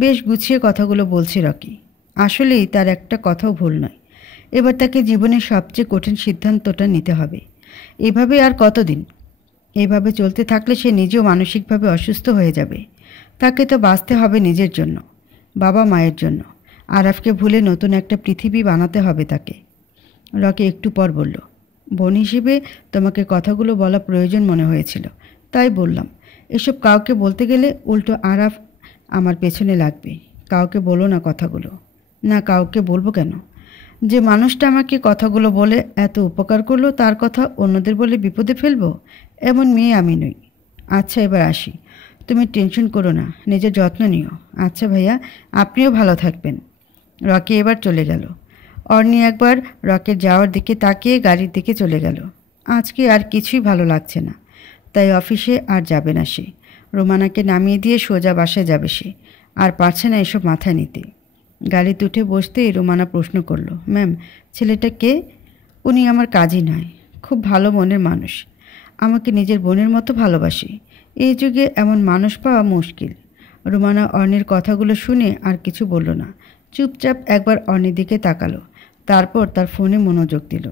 বেশ গুছিয়ে কথাগুলো বলছে রকি। আসলেই তার একটা কথাও ভুল নয়। এবার তাকে জীবনের সবচেয়ে কঠিন সিদ্ধান্তটা নিতে হবে। এভাবে আর কতদিন? এইভাবে চলতে থাকলে সে নিজেও মানসিকভাবে অসুস্থ হয়ে যাবে। তাকে তো বাঁচতে হবে নিজের জন্য, বাবা মায়ের জন্য। আরাফকে ভুলে নতুন একটা পৃথিবী বানাতে হবে তাকে। রকি একটু পর বলল, বোন হিসেবে তোমাকে কথাগুলো বলা প্রয়োজন মনে হয়েছিল, তাই বললাম। এসব কাউকে বলতে গেলে উল্টো আরাফ আমার পেছনে লাগবে। কাউকে বলো না কথাগুলো। না, কাউকে বলবো কেন? যে মানুষটা আমাকে কথাগুলো বলে এত উপকার করলো, তার কথা অন্যদের বলে বিপদে ফেলবো? এমন মেয়ে আমি নই। আচ্ছা, এবার আসি। তুমি টেনশন করো না, নিজের যত্ন নিও। আচ্ছা ভাইয়া, আপনিও ভালো থাকবেন। রকি এবার চলে গেল। অর্ণি একবার রকের যাওয়ার দিকে তাকিয়ে গাড়ির দিকে চলে গেল। আজকে আর কিছুই ভালো লাগছে না, তাই অফিসে আর যাবে না সে। রোমানাকে নামিয়ে দিয়ে সোজা বাসায় যাবে সে। আর পারছে না এসব মাথায় নিতে। গাড়িতে উঠে বসতেই রোমানা প্রশ্ন করল, ম্যাম, ছেলেটা কে? উনি আমার কাজই নয়, খুব ভালো মনের মানুষ। আমাকে নিজের বোনের মতো ভালোবাসে। এই যুগে এমন মানুষ পাওয়া মুশকিল। রোমানা অর্ণির কথাগুলো শুনে আর কিছু বলল না। চুপচাপ একবার অর্ণির দিকে তাকালো, তারপর তার ফোনে মনোযোগ দিল।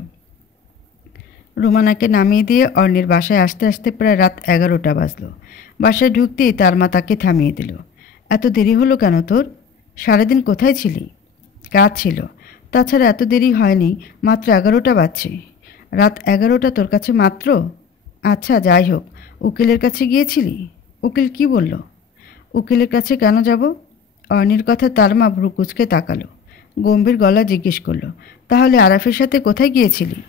রোমানাকে নামিয়ে দিয়ে অর্ণির বাসায় আসতে আসতে প্রায় রাত 11টা বাজলো। বাসায় ঢুকতেই তার মা তাকে থামিয়ে দিল। এত দেরি হলো কেন তোর? সারাদিন কোথায় ছিলি? কাজ ছিল। তাছাড়া এত দেরি হয়নি, মাত্র 11টা বাজছে। রাত 11টা তোর কাছে মাত্র? আচ্ছা যাই হোক, উকিলের কাছে গিয়েছিলি? উকিল কি বলল? উকিলের কাছে কেন যাব? অর্ণির কথা তার মা ভ্রু কুঁচকে তাকালো। গম্ভীর গলা জিজ্ঞেস করলো, তাহলে আরাফের সাথে কোথায় গিয়েছিলি?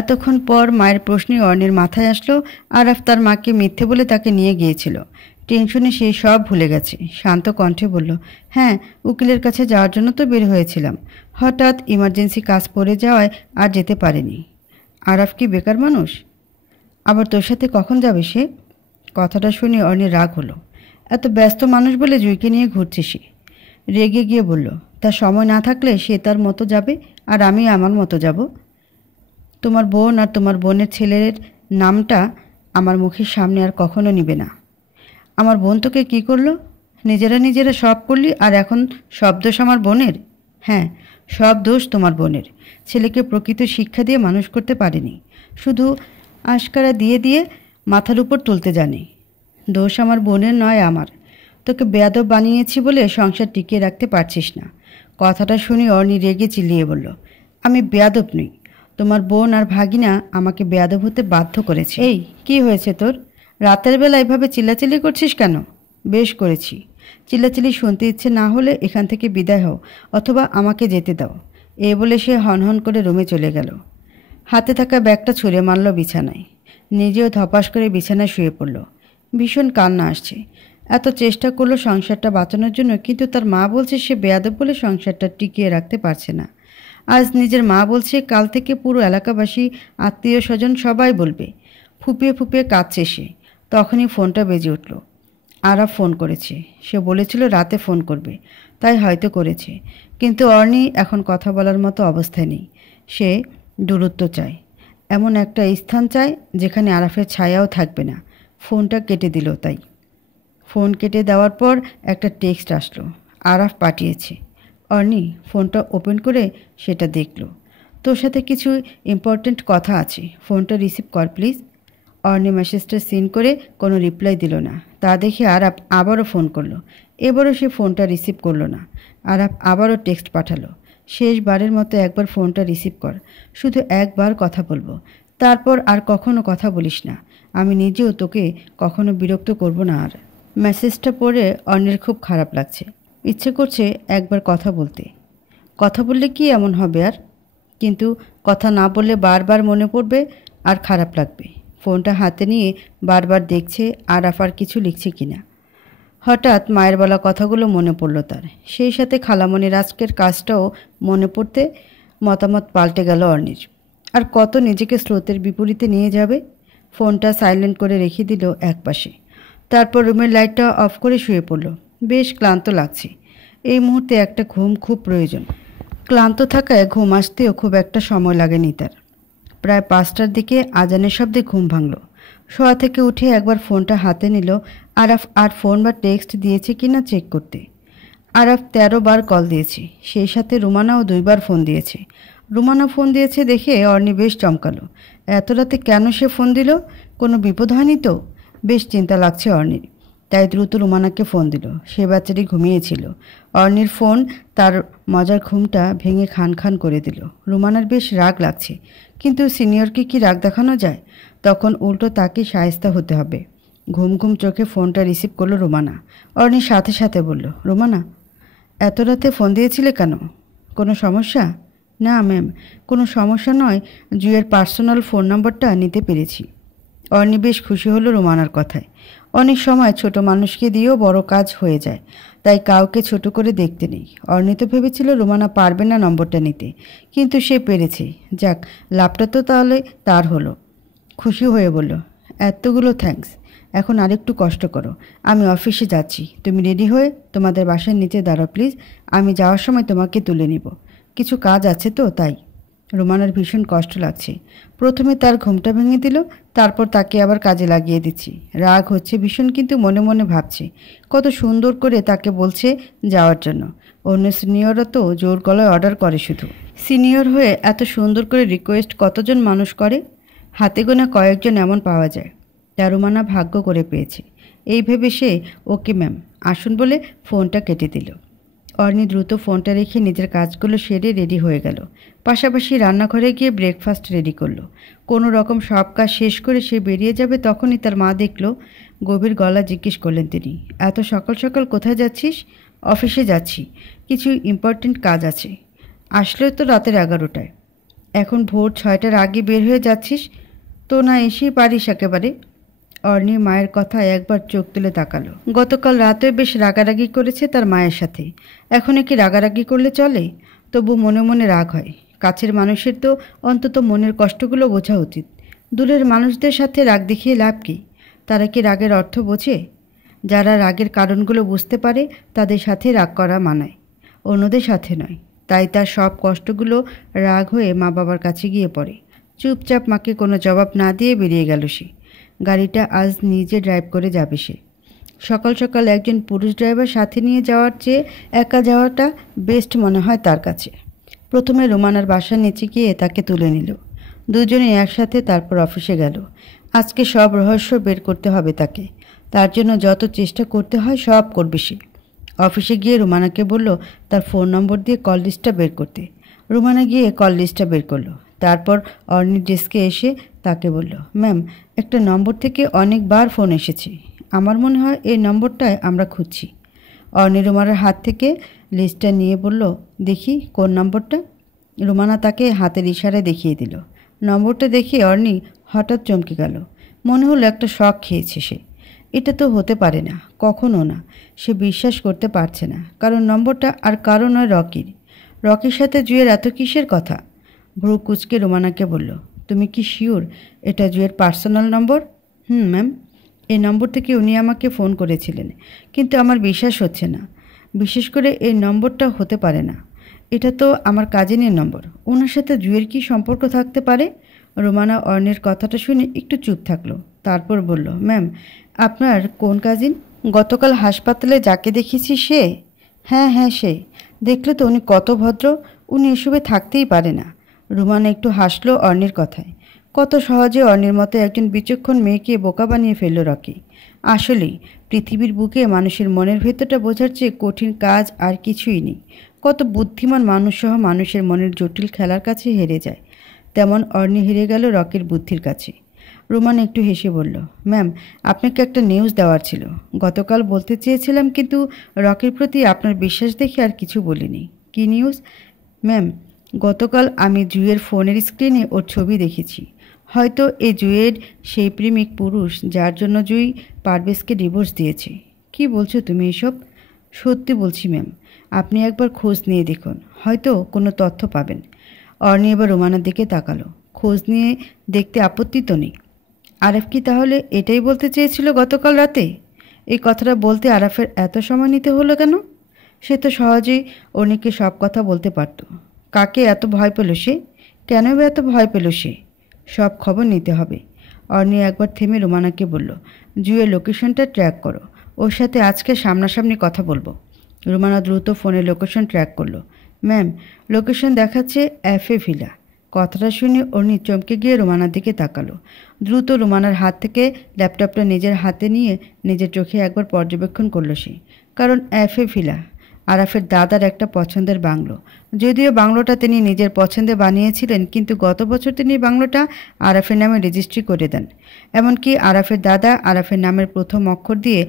এতক্ষণ পর মায়ের প্রশ্নে অর্ণির মাথায় আসলো আরাফ তার মাকে মিথ্যে বলে তাকে নিয়ে গিয়েছিল। টেনশনে সে সব ভুলে গেছে। শান্ত কণ্ঠে বলল, হ্যাঁ, উকিলের কাছে যাওয়ার জন্য তো বের হয়েছিলাম। হঠাৎ ইমার্জেন্সি কাজ পড়ে যাওয়ায় আর যেতে পারেনি। আরাফ কি বেকার মানুষ? আবার তোর সাথে কখন যাবে সে? কথাটা শুনে অর্ণির রাগ হলো। এত ব্যস্ত মানুষ বলে জুইকে নিয়ে ঘুরছে সে। রেগে গিয়ে বলল, তার সময় না থাকলে সে তার মতো যাবে, আর আমি আমার মতো যাব? তোমার বোন আর তোমার বোনের ছেলের নামটা আমার মুখের সামনে আর কখনো নিবে না। আমার বোন তোকে কী করলো? নিজেরা সব করলি, আর এখন সব দোষ আমার বোনের? হ্যাঁ, সব দোষ তোমার বোনের। ছেলেকে প্রকৃত শিক্ষা দিয়ে মানুষ করতে পারেনি, শুধু আশকারা দিয়ে দিয়ে মাথার উপর তুলতে জানে। দোষ আমার বোনের নয়, আমার। তোকে বেয়াদব বানিয়েছি বলে সংসার টিকিয়ে রাখতে পারছিস না। কথাটা শুনে অর্ণি রেগে চিল্লিয়ে বলল, আমি বেয়াদব নই। তোমার বোন আর ভাগিনা আমাকে বেয়াদব হতে বাধ্য করেছে। এই কি হয়েছে তোর? রাতের বেলা এভাবে চিল্লাচিল্লি করছিস কেন? বেশ করেছি। চিল্লাচিল্লি শুনতে ইচ্ছে না হলে এখান থেকে বিদায় হও, অথবা আমাকে যেতে দাও। এ বলে সে হনহন করে রুমে চলে গেল। হাতে থাকা ব্যাগটা ছুঁড়ে মারল বিছানায়। নিজেও ধপাস করে বিছানায় শুয়ে পড়ল। ভীষণ কান্না আসছে। এত চেষ্টা করলো সংসারটা বাঁচানোর জন্য, কিন্তু তার মা বলছে সে বেয়াদব বলে সংসারটা টিকিয়ে রাখতে পারছে না। আজ নিজের মা বলছে, কাল থেকে পুরো এলাকাবাসী, আত্মীয় স্বজন সবাই বলবে। ফুপিয়ে ফুপিয়ে কাঁদছে সে। তখনই ফোনটা বেজে উঠল। আরাফ ফোন করেছে। সে বলেছিল রাতে ফোন করবে, তাই হয়তো করেছে। কিন্তু অর্নি এখন কথা বলার মতো অবস্থায় নেই। সে দূরত্ব চায়, এমন একটা স্থান চায় যেখানে আরাফের ছায়াও থাকবে না। ফোনটা কেটে দিল। তাই ফোন কেটে দেওয়ার পর একটা টেক্সট আসলো। আরাফ পাঠিয়েছে। অর্নি ফোনটা ওপেন করে সেটা দেখল। তোর সাথে কিছু ইম্পর্ট্যান্ট কথা আছে, ফোনটা রিসিভ কর প্লিজ। অর্নি মেসেজটা সিন করে কোনো রিপ্লাই দিল না। তা দেখে আরাফ আবারও ফোন করলো। এবারও সে ফোনটা রিসিভ করলো না। আরাফ আবারও টেক্সট পাঠালো, শেষবারের মতো একবার ফোনটা রিসিভ কর, শুধু একবার কথা বলবো, তারপর আর কখনো কথা বলিস না। আমি নিজেও তোকে কখনো বিরক্ত করব না আর। মেসেজটা পড়ে অর্ণের খুব খারাপ লাগছে। ইচ্ছে করছে একবার কথা বলতে। কথা বললে কি এমন হবে আর? কিন্তু কথা না বললে বারবার মনে পড়বে আর খারাপ লাগবে। ফোনটা হাতে নিয়ে বারবার দেখছে আরাফ আর কিছু লিখছে কিনা। হঠাৎ মায়ের বলা কথাগুলো মনে পড়ল তার। সেই সাথে খালামণির আজকের কাজটাও মনে পড়তে মতামত পাল্টে গেল অর্ণির। আর কত নিজেকে স্রোতের বিপরীতে নিয়ে যাবে। ফোনটা সাইলেন্ট করে রেখে দিল একপাশে। তারপর রুমের লাইটটা অফ করে শুয়ে পড়ল। বেশ ক্লান্ত লাগছে। এই মুহূর্তে একটা ঘুম খুব প্রয়োজন। ক্লান্ত থাকায় ঘুম আসতেও খুব একটা সময় লাগেনি তার। প্রায় 5টার দিকে আজানের শব্দে ঘুম ভাঙল। শোয়া থেকে উঠে একবার ফোনটা হাতে নিল আরাফ আর ফোন বা টেক্সট দিয়েছে কিনা চেক করতে। আরাফ 13 বার কল দিয়েছে, সেই সাথে রুমানাও 2 বার ফোন দিয়েছে। রুমানা ফোন দিয়েছে দেখে অর্নি বেশ চমকালো। এত রাতে কেন সে ফোন দিল? কোনো বিপদ হয়নি তো? বেশ চিন্তা লাগছে অর্নির। তাই দ্রুত রুমানাকে ফোন দিল। সে বাচ্চাটি ঘুমিয়েছিল। অর্নির ফোন তার মজার ঘুমটা ভেঙে খান খান করে দিল। রুমানার বেশ রাগ লাগছে, কিন্তু সিনিয়রকে কি রাগ দেখানো যায়? তখন উল্টো তাকে শায়েস্তা হতে হবে। ঘুম ঘুম চোখে ফোনটা রিসিভ করলো রুমানা। অর্নির সাথে সাথে বলল, রুমানা এত রাতে ফোন দিয়েছিলে কেন? কোনো সমস্যা? না ম্যাম, কোনো সমস্যা নয়, জুয়ের পার্সোনাল ফোন নম্বরটা নিতে পেরেছি। অর্নি বেশ খুশি হলো রুমানার কথায়। অনেক সময় ছোট মানুষকে দিয়েও বড় কাজ হয়ে যায়, তাই কাউকে ছোট করে দেখতে নেই। অর্নি তো ভেবেছিল রুমানা পারবে না নম্বরটা নিতে, কিন্তু সে পেরেছে। যাক, লাভটা তো তাহলে তার হলো। খুশি হয়ে বলল, এতগুলো থ্যাঙ্কস। এখন আরেকটু কষ্ট করো, আমি অফিসে যাচ্ছি। তুমি রেডি হয়ে তোমাদের বাসার নিচে দাঁড়াও প্লিজ। আমি যাওয়ার সময় তোমাকে তুলে নিব। কিছু কাজ আছে তো তাই। রুমানার ভীষণ কষ্ট লাগছে। প্রথমে তার ঘুমটা ভেঙে দিল, তারপর তাকে আবার কাজে লাগিয়ে দিচ্ছি। রাগ হচ্ছে ভীষণ, কিন্তু মনে মনে ভাবছে কত সুন্দর করে তাকে বলছে যাওয়ার জন্য। অন্য সিনিয়ররা তো জোর গলায় অর্ডার করে শুধু। সিনিয়র হয়ে এত সুন্দর করে রিকোয়েস্ট কতজন মানুষ করে? হাতে গোনা কয়েকজন এমন পাওয়া যায়। রুমানা ভাগ্য করে পেয়েছে। এই ভেবে সে ওকে ম্যাম আসুন বলে ফোনটা কেটে দিল। অর্নি দ্রুত ফোনটা রেখে নিজের কাজগুলো সেরে রেডি হয়ে গেল। পাশাপাশি রান্নাঘরে গিয়ে ব্রেকফাস্ট রেডি করলো। কোনো রকম সব কাজ শেষ করে সে বেরিয়ে যাবে, তখনই তার মা দেখল। গভীর গলা জিজ্ঞেস করলেন তিনি, এত সকাল সকাল কোথায় যাচ্ছিস? অফিসে যাচ্ছি, কিছু ইম্পর্টেন্ট কাজ আছে। আসলে তো রাতের 11টায়। এখন ভোর 6টার আগে বের হয়ে যাচ্ছিস তো? না এসেই পারিস একেবারে। অর্নি মায়ের কথায় একবার চোখ তুলে তাকালো। গতকাল রাতেও বেশ রাগারাগি করেছে তার মায়ের সাথে। এখন কি রাগারাগি করলে চলে? তবু মনে মনে রাগ হয়। কাছের মানুষের তো অন্তত মনের কষ্টগুলো বোঝা উচিত। দূরের মানুষদের সাথে রাগ দেখিয়ে লাভ কী? তারা কি রাগের অর্থ বোঝে? যারা রাগের কারণগুলো বুঝতে পারে তাদের সাথে রাগ করা মানায়, অন্যদের সাথে নয়। তাই তার সব কষ্টগুলো রাগ হয়ে মা বাবার কাছে গিয়ে পড়ে। চুপচাপ মাকে কোনো জবাব না দিয়ে বেরিয়ে গেল সে। গাড়িটা আজ নিজে ড্রাইভ করে যাবে সে। সকাল সকাল একজন পুরুষ ড্রাইভার সাথে নিয়ে যাওয়ার চেয়ে একা যাওয়াটা বেস্ট মনে হয় তার কাছে। প্রথমে রুমানার বাসার নিচে গিয়ে তাকে তুলে নিল। দুজনে একসাথে তারপর অফিসে গেল। আজকে সব রহস্য বের করতে হবে তাকে। তার জন্য যত চেষ্টা করতে হয় সব করবে সে। অফিসে গিয়ে রুমানাকে বলল তার ফোন নম্বর দিয়ে কল লিস্টটা বের করতে। রুমানা গিয়ে কল লিস্টটা বের করলো। তারপর অর্নির ডেস্কে এসে তাকে বলল, ম্যাম একটা নম্বর থেকে অনেকবার ফোন এসেছে। আমার মনে হয় এই নম্বরটায় আমরা খুঁজছি। অর্নি রুমানার হাত থেকে লিস্টটা নিয়ে বলল, দেখি কোন নম্বরটা। রুমানা তাকে হাতের ইশারায় দেখিয়ে দিল। নম্বরটা দেখে অর্নি হঠাৎ চমকে গেল। মনে হলো একটা শক খেয়েছে সে। এটা তো হতে পারে না, কখনো না। সে বিশ্বাস করতে পারছে না, কারণ নম্বরটা আর কারো নয়, রকির। রকির সাথে জুয়ের এত কিসের কথা? ভ্রু কুচকে রোমানাকে বলল, তুমি কি শিওর এটা জুয়ের পার্সোনাল নম্বর? ম্যাম, এই নম্বর থেকে উনি আমাকে ফোন করেছিলেন, কিন্তু আমার বিশ্বাস হচ্ছে না। বিশেষ করে এই নম্বরটা হতে পারে না। এটা তো আমার কাজিনের নম্বর। ওনার সাথে জুয়ের কি সম্পর্ক থাকতে পারে? রোমানা অর্ণির কথাটা শুনে একটু চুপ থাকলো। তারপর বলল, ম্যাম, আপনার কোন কাজিন? গতকাল হাসপাতালে যাকে দেখিয়েছি সে? হ্যাঁ হ্যাঁ, সে। দেখলে তো উনি কত ভদ্র। উনি এসবে থাকতেই পারে না। রোমানা একটু হাসলো অর্ণির কথায়। কত সহজে অর্ণির মতো একজন বিচক্ষণ মেয়েকে বোকা বানিয়ে ফেলল রকি। আসলেই পৃথিবীর বুকে মানুষের মনের ভেতরটা বোঝার চেয়ে কঠিন কাজ আর কিছুই নেই। কত বুদ্ধিমান মানুষসহ মানুষের মনের জটিল খেলার কাছে হেরে যায়, তেমন অর্ণি হেরে গেল রকির বুদ্ধির কাছে। রোমান একটু হেসে বলল, ম্যাম, আপনাকে একটা নিউজ দেওয়ার ছিল। গতকাল বলতে চেয়েছিলাম, কিন্তু রকির প্রতি আপনার বিশ্বাস দেখে আর কিছু বলিনি। কী নিউজ? ম্যাম, গতকাল আমি জুয়ের ফোনের স্ক্রিনে ওর ছবি দেখেছি। হয়তো এই জুয়ের সেই প্রেমিক পুরুষ যার জন্য জুই পারভেজকে ডিভোর্স দিয়েছে। কি বলছো তুমি এসব? সত্যি বলছি ম্যাম, আপনি একবার খোঁজ নিয়ে দেখুন, হয়তো কোনো তথ্য পাবেন। অর্ণি এবার রোমানার দিকে তাকালো। খোঁজ নিয়ে দেখতে আপত্তি তো নেই। আরাফ কি তাহলে এটাই বলতে চেয়েছিল গতকাল রাতে? এই কথাটা বলতে আরাফের এত সময় নিতে হলো কেন? সে তো সহজেই অর্ণিকে সব কথা বলতে পারত। কাকে এত ভয় পেল সে? কেন বা এত ভয় পেল সে? সব খবর নিতে হবে। অর্ণি একবার থেমে রোমানাকে বলল, জুয়ের লোকেশনটা ট্র্যাক করো। ওর সাথে আজকে সামনাসামনি কথা বলবো। রোমানা দ্রুত ফোনের লোকেশন ট্র্যাক করলো। ম্যাম, লোকেশন দেখাচ্ছে এফএ ভিলা। কথাটা শুনে অর্ণি চমকে গিয়ে রোমানার দিকে তাকালো। দ্রুত রোমানার হাত থেকে ল্যাপটপটা নিজের হাতে নিয়ে নিজের চোখে একবার পর্যবেক্ষণ করলো সে। কারণ এফএ ভিলা আরাফের দাদার একটা পছন্দের বাংলো। যদিও বাংলোটা তিনি নিজের পছন্দে বানিয়েছিলেন, কিন্তু গত বছর তিনি বাংলোটা আরাফের নামে রেজিস্ট্রি করে দেন। এমনকি আরাফের দাদা আরাফের নামের প্রথম অক্ষর দিয়ে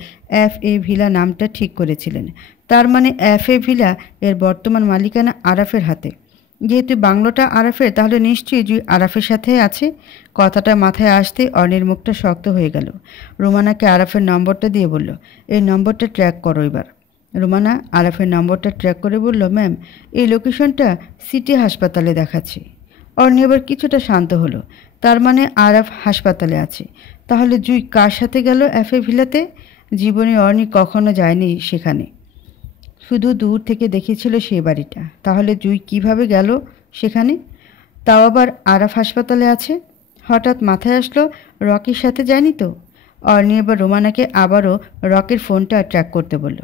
এফএ ভিলা নামটা ঠিক করেছিলেন। তার মানে এফএ ভিলা এর বর্তমান মালিকানা আরাফের হাতে। যেহেতু বাংলোটা আরাফের, তাহলে নিশ্চয়ই জুই আরাফের সাথে আছে। কথাটা মাথায় আসতে অর্ণির মুখটা শক্ত হয়ে গেল। রোমানাকে আরাফের নম্বরটা দিয়ে বলল, এই নম্বরটা ট্র্যাক করো এবার। রোমানা আরাফের নম্বরটা ট্র্যাক করে বলল, ম্যাম, এই লোকেশনটা সিটি হাসপাতালে দেখাচ্ছে। অর্ণি এবার কিছুটা শান্ত হলো। তার মানে আরাফ হাসপাতালে আছে। তাহলে জুই কার সাথে গেল এফএ ভিলাতে? জীবনে অর্ণি কখনো যায়নি সেখানে, শুধু দূর থেকে দেখেছিল সেই বাড়িটা। তাহলে জুই কিভাবে গেল সেখানে, তাও আবার আরাফ হাসপাতালে আছে? হঠাৎ মাথায় আসলো রকির সাথে যায়নি তো। অর্ণি এবার রোমানাকে আবারও রকির ফোনটা ট্র্যাক করতে বলল।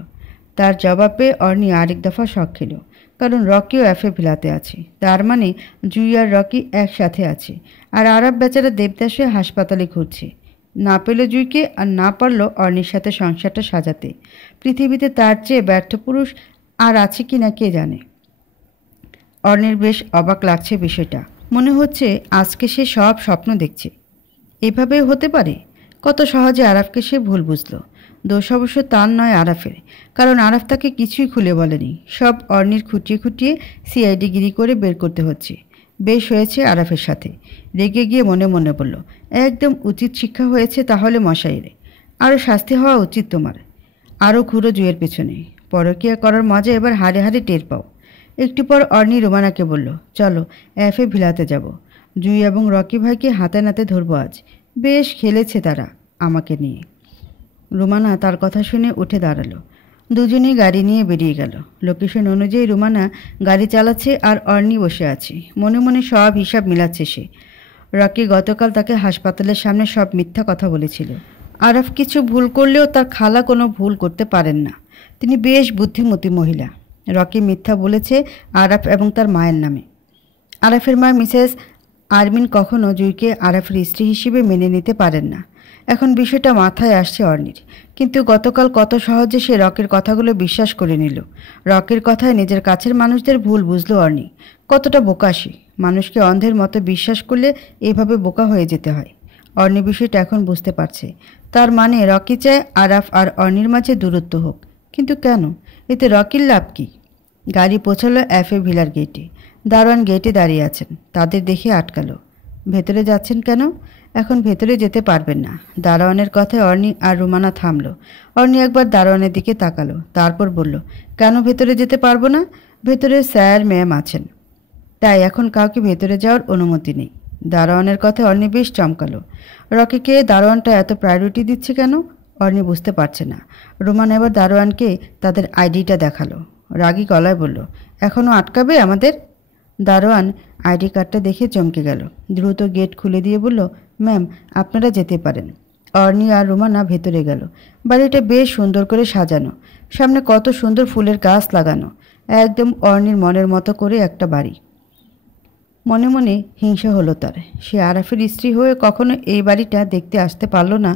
তার জবাব পেয়ে অর্ণি আরেক দফা শক খেল, কারণ রকিও এফএ ভিলাতে আছে। তার মানে জুই আর রকি একসাথে আছে, আর আরাফ বেচারা দেবদাসে হাসপাতালে ঘুরছে। না পেল জুইকে, আর না পারল অর্ণির সাথে সংসারটা সাজাতে। পৃথিবীতে তার চেয়ে ব্যর্থ পুরুষ আর আছে কি না কে জানে। অর্ণির বেশ অবাক লাগছে বিষয়টা। মনে হচ্ছে আজকে সে সব স্বপ্ন দেখছে। এভাবে হতে পারে? কত সহজে আরাফকে সে ভুল বুঝল। দোষ অবশ্য তার নয়, আরাফের। কারণ আরাফ তাকে কিছুই খুলে বলেনি। সব অর্ণির খুঁটিয়ে খুঁটিয়ে সিআইডি গিরি করে বের করতে হচ্ছে। বেশ হয়েছে আরাফের সাথে। রেগে গিয়ে মনে মনে বলল, একদম উচিত শিক্ষা হয়েছে তাহলে মশাইরে। আরও শাস্তি হওয়া উচিত তোমার। আরও ঘুরো জুয়ের পেছনে। পরকীয়া করার মজা এবার হাড়ে হাড়ে টের পাও। একটু পর অর্ণি রোমানাকে বলল, চলো এফএ ভিলাতে যাব। জুই এবং রকি ভাইকে হাতে নাতে ধরবো আজ। বেশ খেলেছে তারা আমাকে নিয়ে। রোমানা তার কথা শুনে উঠে দাঁড়ালো। দুজনেই গাড়ি নিয়ে বেরিয়ে গেল। লোকেশন অনুযায়ী রোমানা গাড়ি চালাচ্ছে আর অর্ণি বসে আছে। মনে মনে সব হিসাব মিলাচ্ছে সে। রকি গতকাল তাকে হাসপাতালের সামনে সব মিথ্যা কথা বলেছিল। আরাফ কিছু ভুল করলেও তার খালা কোনো ভুল করতে পারেন না। তিনি বেশ বুদ্ধিমতী মহিলা। রকি মিথ্যা বলেছে আরাফ এবং তার মায়ের নামে। আরাফের মা মিসেস আরমিন কখনো জুইকে আরাফের স্ত্রী হিসেবে মেনে নিতে পারেন না। এখন বিষয়টা মাথায় আসছে অর্ণির। কিন্তু গতকাল কত সহজে সে রকির কথাগুলো বিশ্বাস করে নিল। রকির কথায় নিজের কাছের মানুষদের ভুল বুঝল অর্ণি। কতটা বোকা সে। মানুষকে অন্ধের মতো বিশ্বাস করলে এভাবে বোকা হয়ে যেতে হয়। অর্ণি বিষয়টা এখন বুঝতে পারছে। তার মানে রকি চায় আরাফ আর অর্ণির মাঝে দূরত্ব হোক। কিন্তু কেন? এতে রকির লাভ কী? গাড়ি পৌঁছালো এফএ ভিলার গেটে। দারোয়ান গেটে দাঁড়িয়ে আছেন। তাদের দেখে আটকালো। ভেতরে যাচ্ছেন কেন? এখন ভেতরে যেতে পারবেন না। দারোয়ানের কথায় অর্ণি আর রোমানা থামলো। অর্ণি একবার দারোয়ানের দিকে তাকালো, তারপর বলল, কেন ভেতরে যেতে পারবো না? ভেতরে স্যার ম্যাম আছেন, তাই এখন কাউকে ভেতরে যাওয়ার অনুমতি নেই। দারোয়ানের কথায় অর্নি বেশ চমকালো। রকিকে দারোয়ানটা এত প্রায়োরিটি দিচ্ছে কেন অর্নি বুঝতে পারছে না। রোমান এবার দারোয়ানকে তাদের আইডিটা দেখালো। রাগী গলায় বলল, এখনও আটকাবে আমাদের? দারোয়ান আইডি কার্ডটা দেখে চমকে গেল। দ্রুত গেট খুলে দিয়ে বলল, ম্যাম আপনারা যেতে পারেন। অর্নি আর রোমানা ভেতরে গেল। বাড়িটা বেশ সুন্দর করে সাজানো, সামনে কত সুন্দর ফুলের গাছ লাগানো, একদম অর্নির মনের মতো করে একটা বাড়ি। মনে মনে হিংসা হলো তার। সে আরাফের স্ত্রী হয়ে কখনো এই বাড়িটা দেখতে আসতে পারল না,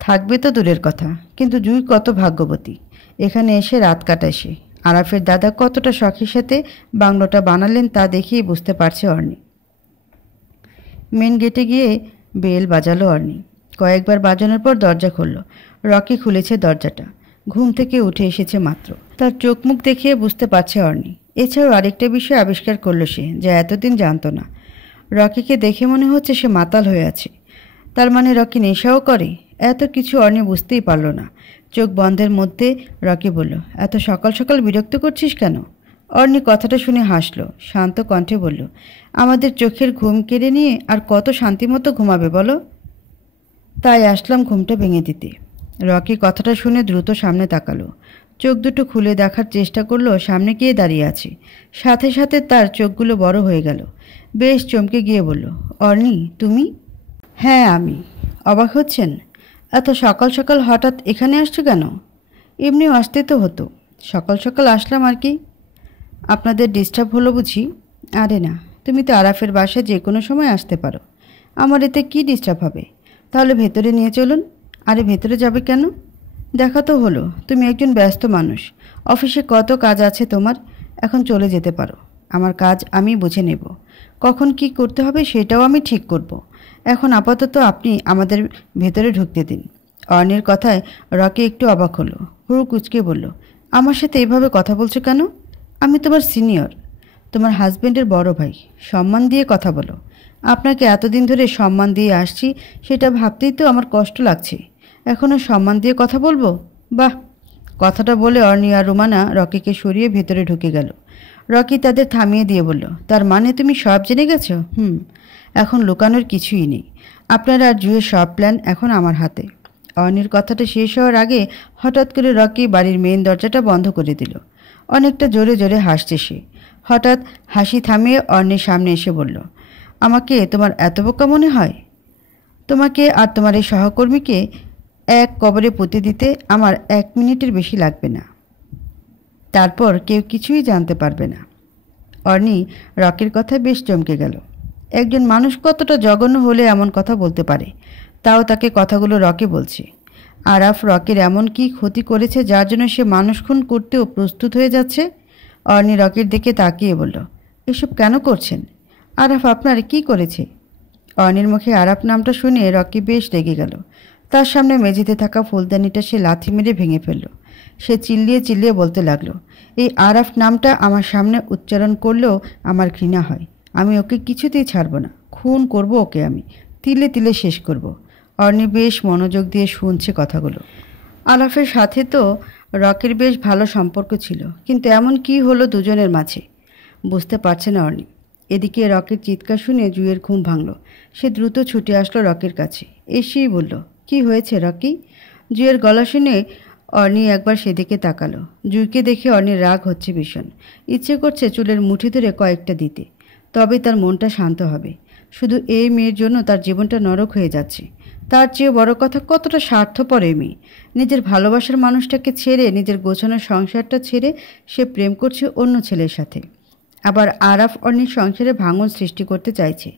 থাকবে তো দূরের কথা। কিন্তু জুই কত ভাগ্যবতী, এখানে এসে রাত কাটায় সে। আরাফের দাদা কতটা শখের সাথে বাংলোটা বানালেন তা দেখেই বুঝতে পারছে অর্নি। মেন গেটে গিয়ে বেল বাজালো অর্নি। কয়েকবার বাজানোর পর দরজা খুলল। রকি খুলেছে দরজাটা। ঘুম থেকে উঠে এসেছে মাত্র। তার চোখ মুখ দেখিয়ে বুঝতে পারছে অর্নি। এছাড়াও আরেকটা বিষয় আবিষ্কার করলো সে, যা এতদিন জানতো না। রকিকে দেখে মনে হচ্ছে সে মাতাল হয়ে আছে। তার মানে রকি নেশাও করে? এত কিছু অর্নি বুঝতেই পারল না। চোখ বন্ধের মধ্যে রকি বলল, এত সকাল সকাল বিরক্ত করছিস কেন? অর্নি কথাটা শুনে হাসলো, শান্ত কণ্ঠে বলল, আমাদের চোখের ঘুম কেড়ে নিয়ে আর কত শান্তিমতো ঘুমাবে বলো? তাই আসলাম ঘুমটা ভেঙে দিতে। রকি কথাটা শুনে দ্রুত সামনে তাকালো। চোখ দুটো খুলে দেখার চেষ্টা করলো সামনে গিয়ে দাঁড়িয়ে আছে। সাথে সাথে তার চোখগুলো বড় হয়ে গেল। বেশ চমকে গিয়ে বলল, অর্নি তুমি? হ্যাঁ আমি। অবাক হচ্ছেন? এত সকাল সকাল হঠাৎ এখানে আসছো কেন? এমনিও আসতে তো হতো, সকাল সকাল আসলাম আর কি। আপনাদের ডিস্টার্ব হলো বুঝি? আরে না, তুমি তো আরাফের বাসায় যে কোনো সময় আসতে পারো, আমার এতে কি ডিস্টার্ব হবে? তাহলে ভেতরে নিয়ে চলুন। আরে ভেতরে যাবে কেন? দেখা তো হলো তুমি একজন ব্যস্ত মানুষ, অফিসে কত কাজ আছে তোমার, এখন চলে যেতে পারো। আমার কাজ আমি বুঝে নেব, কখন কি করতে হবে সেটাও আমি ঠিক করব। এখন আপাতত আপনি আমাদের ভেতরে ঢুকতে দিন। অর্নির কথায় রকি একটু অবাক হলো। হুড় কুচকে বলল, আমার সাথে এভাবে কথা বলছো কেন? আমি তোমার সিনিয়র, তোমার হাজবেন্ডের বড় ভাই, সম্মান দিয়ে কথা বলো। আপনাকে এতদিন ধরে সম্মান দিয়ে আসছি, সেটা ভাবতেই তো আমার কষ্ট লাগছে। এখনও সম্মান দিয়ে কথা বলবো? বাহ! কথাটা বলে অর্নি আর রোমানা রকিকে সরিয়ে ভেতরে ঢুকে গেল। রকি তাদের থামিয়ে দিয়ে বলল, তার মানে তুমি সব জেনে গেছো? এখন লুকানোর কিছুই নেই। আপনার আর জুয়ের সব প্ল্যান এখন আমার হাতে। অর্নির কথাটা শেষ হওয়ার আগে হঠাৎ করে রকি বাড়ির মেন দরজাটা বন্ধ করে দিল। অনেকটা জোরে জোরে হাসছে সে। হঠাৎ হাসি থামিয়ে অর্নির সামনে এসে বলল, আমাকে তোমার এত বোকা মনে হয়? তোমাকে আর তোমার এই সহকর্মীকে এক কবরে পুঁতে দিতে আমার 1 মিনিটের বেশি লাগবে না, তারপর কেউ কিছুই জানতে পারবে না। অর্নি রকির কথায় বেশ চমকে গেল। একজন মানুষ কতটা জঘন্য হলে এমন কথা বলতে পারে, তাও তাকে কথাগুলো রকি বলছে। আরাফ রকির এমন কি ক্ষতি করেছে যার জন্য সে মানুষ খুন করতেও প্রস্তুত হয়ে যাচ্ছে? অর্নি রকির দিকে তাকিয়ে বলল, এসব কেন করছেন? আরাফ আপনার কি করেছে? অর্নির মুখে আরাফ নামটা শুনে রকি বেশ রেগে গেল। তার সামনে মেঝেতে থাকা ফুলদানিটা সে লাথি মেরে ভেঙে ফেলল। সে চিল্লিয়ে চিল্লিয়ে বলতে লাগলো, এই আরাফ নামটা আমার সামনে উচ্চারণ করলেও আমার ঘৃণা হয়। আমি ওকে কিছুতেই ছাড়ব না, খুন করব ওকে, আমি তিলে তিলে শেষ করব। অর্নি বেশ মনোযোগ দিয়ে শুনছে কথাগুলো। আরাফের সাথে তো রকির বেশ ভালো সম্পর্ক ছিল, কিন্তু এমন কি হলো দুজনের মাঝে বুঝতে পারছে না অর্নি। এদিকে রকির চিৎকার শুনে জুইয়ের ঘুম ভাঙল। সে দ্রুত ছুটে আসলো রকির কাছে। এসেই বলল, কি হয়েছে রকি? জুইয়ের গলা শুনে অর্নি একবার সেদিকে তাকালো। জুইকে দেখে অর্নির রাগ হচ্ছে ভীষণ। ইচ্ছে করছে চুলের মুঠি ধরে কয়েকটা দিতে, তবে তার মনটা শান্ত হবে। শুধু এই মেয়ের জন্য তার জীবনটা নরক হয়ে যাচ্ছে। তার চেয়ে বড় কথা, কতটা স্বার্থপর এই মেয়ে। নিজের ভালোবাসার মানুষটাকে ছেড়ে, নিজের গোছানো সংসারটা ছেড়ে সে প্রেম করছে অন্য ছেলের সাথে। আবার আরাফ অর্নির সংসারে ভাঙন সৃষ্টি করতে চাইছে।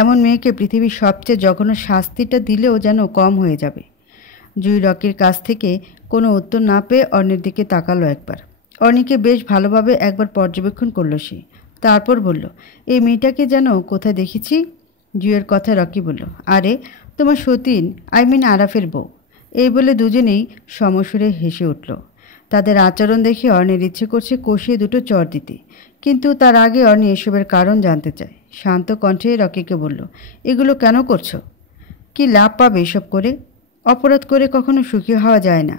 এমন মেয়েকে পৃথিবীর সবচেয়ে জঘন্য শাস্তিটা দিলেও যেন কম হয়ে যাবে। জুই রকির কাছ থেকে কোনো উত্তর না পেয়ে অর্নির দিকে তাকালো একবার। অর্নিকে বেশ ভালোভাবে একবার পর্যবেক্ষণ করলো সে। তারপর বলল, এই মেয়েটাকে যেন কোথায় দেখেছি। জুইয়ের কথায় রকি বলল, আরে তোমার সতীন, আরাফের বউ। এই বলে দুজনেই সমসুরে হেসে উঠল। তাদের আচরণ দেখে অর্নির ইচ্ছে করছে কষিয়ে দুটো চড় দিতে, কিন্তু তার আগে অর্নি এসবের কারণ জানতে চায়। শান্ত কণ্ঠে রকিকে বলল, এগুলো কেন করছো? কি লাভ পাবে এসব করে? অপরাধ করে কখনো সুখী হওয়া যায় না।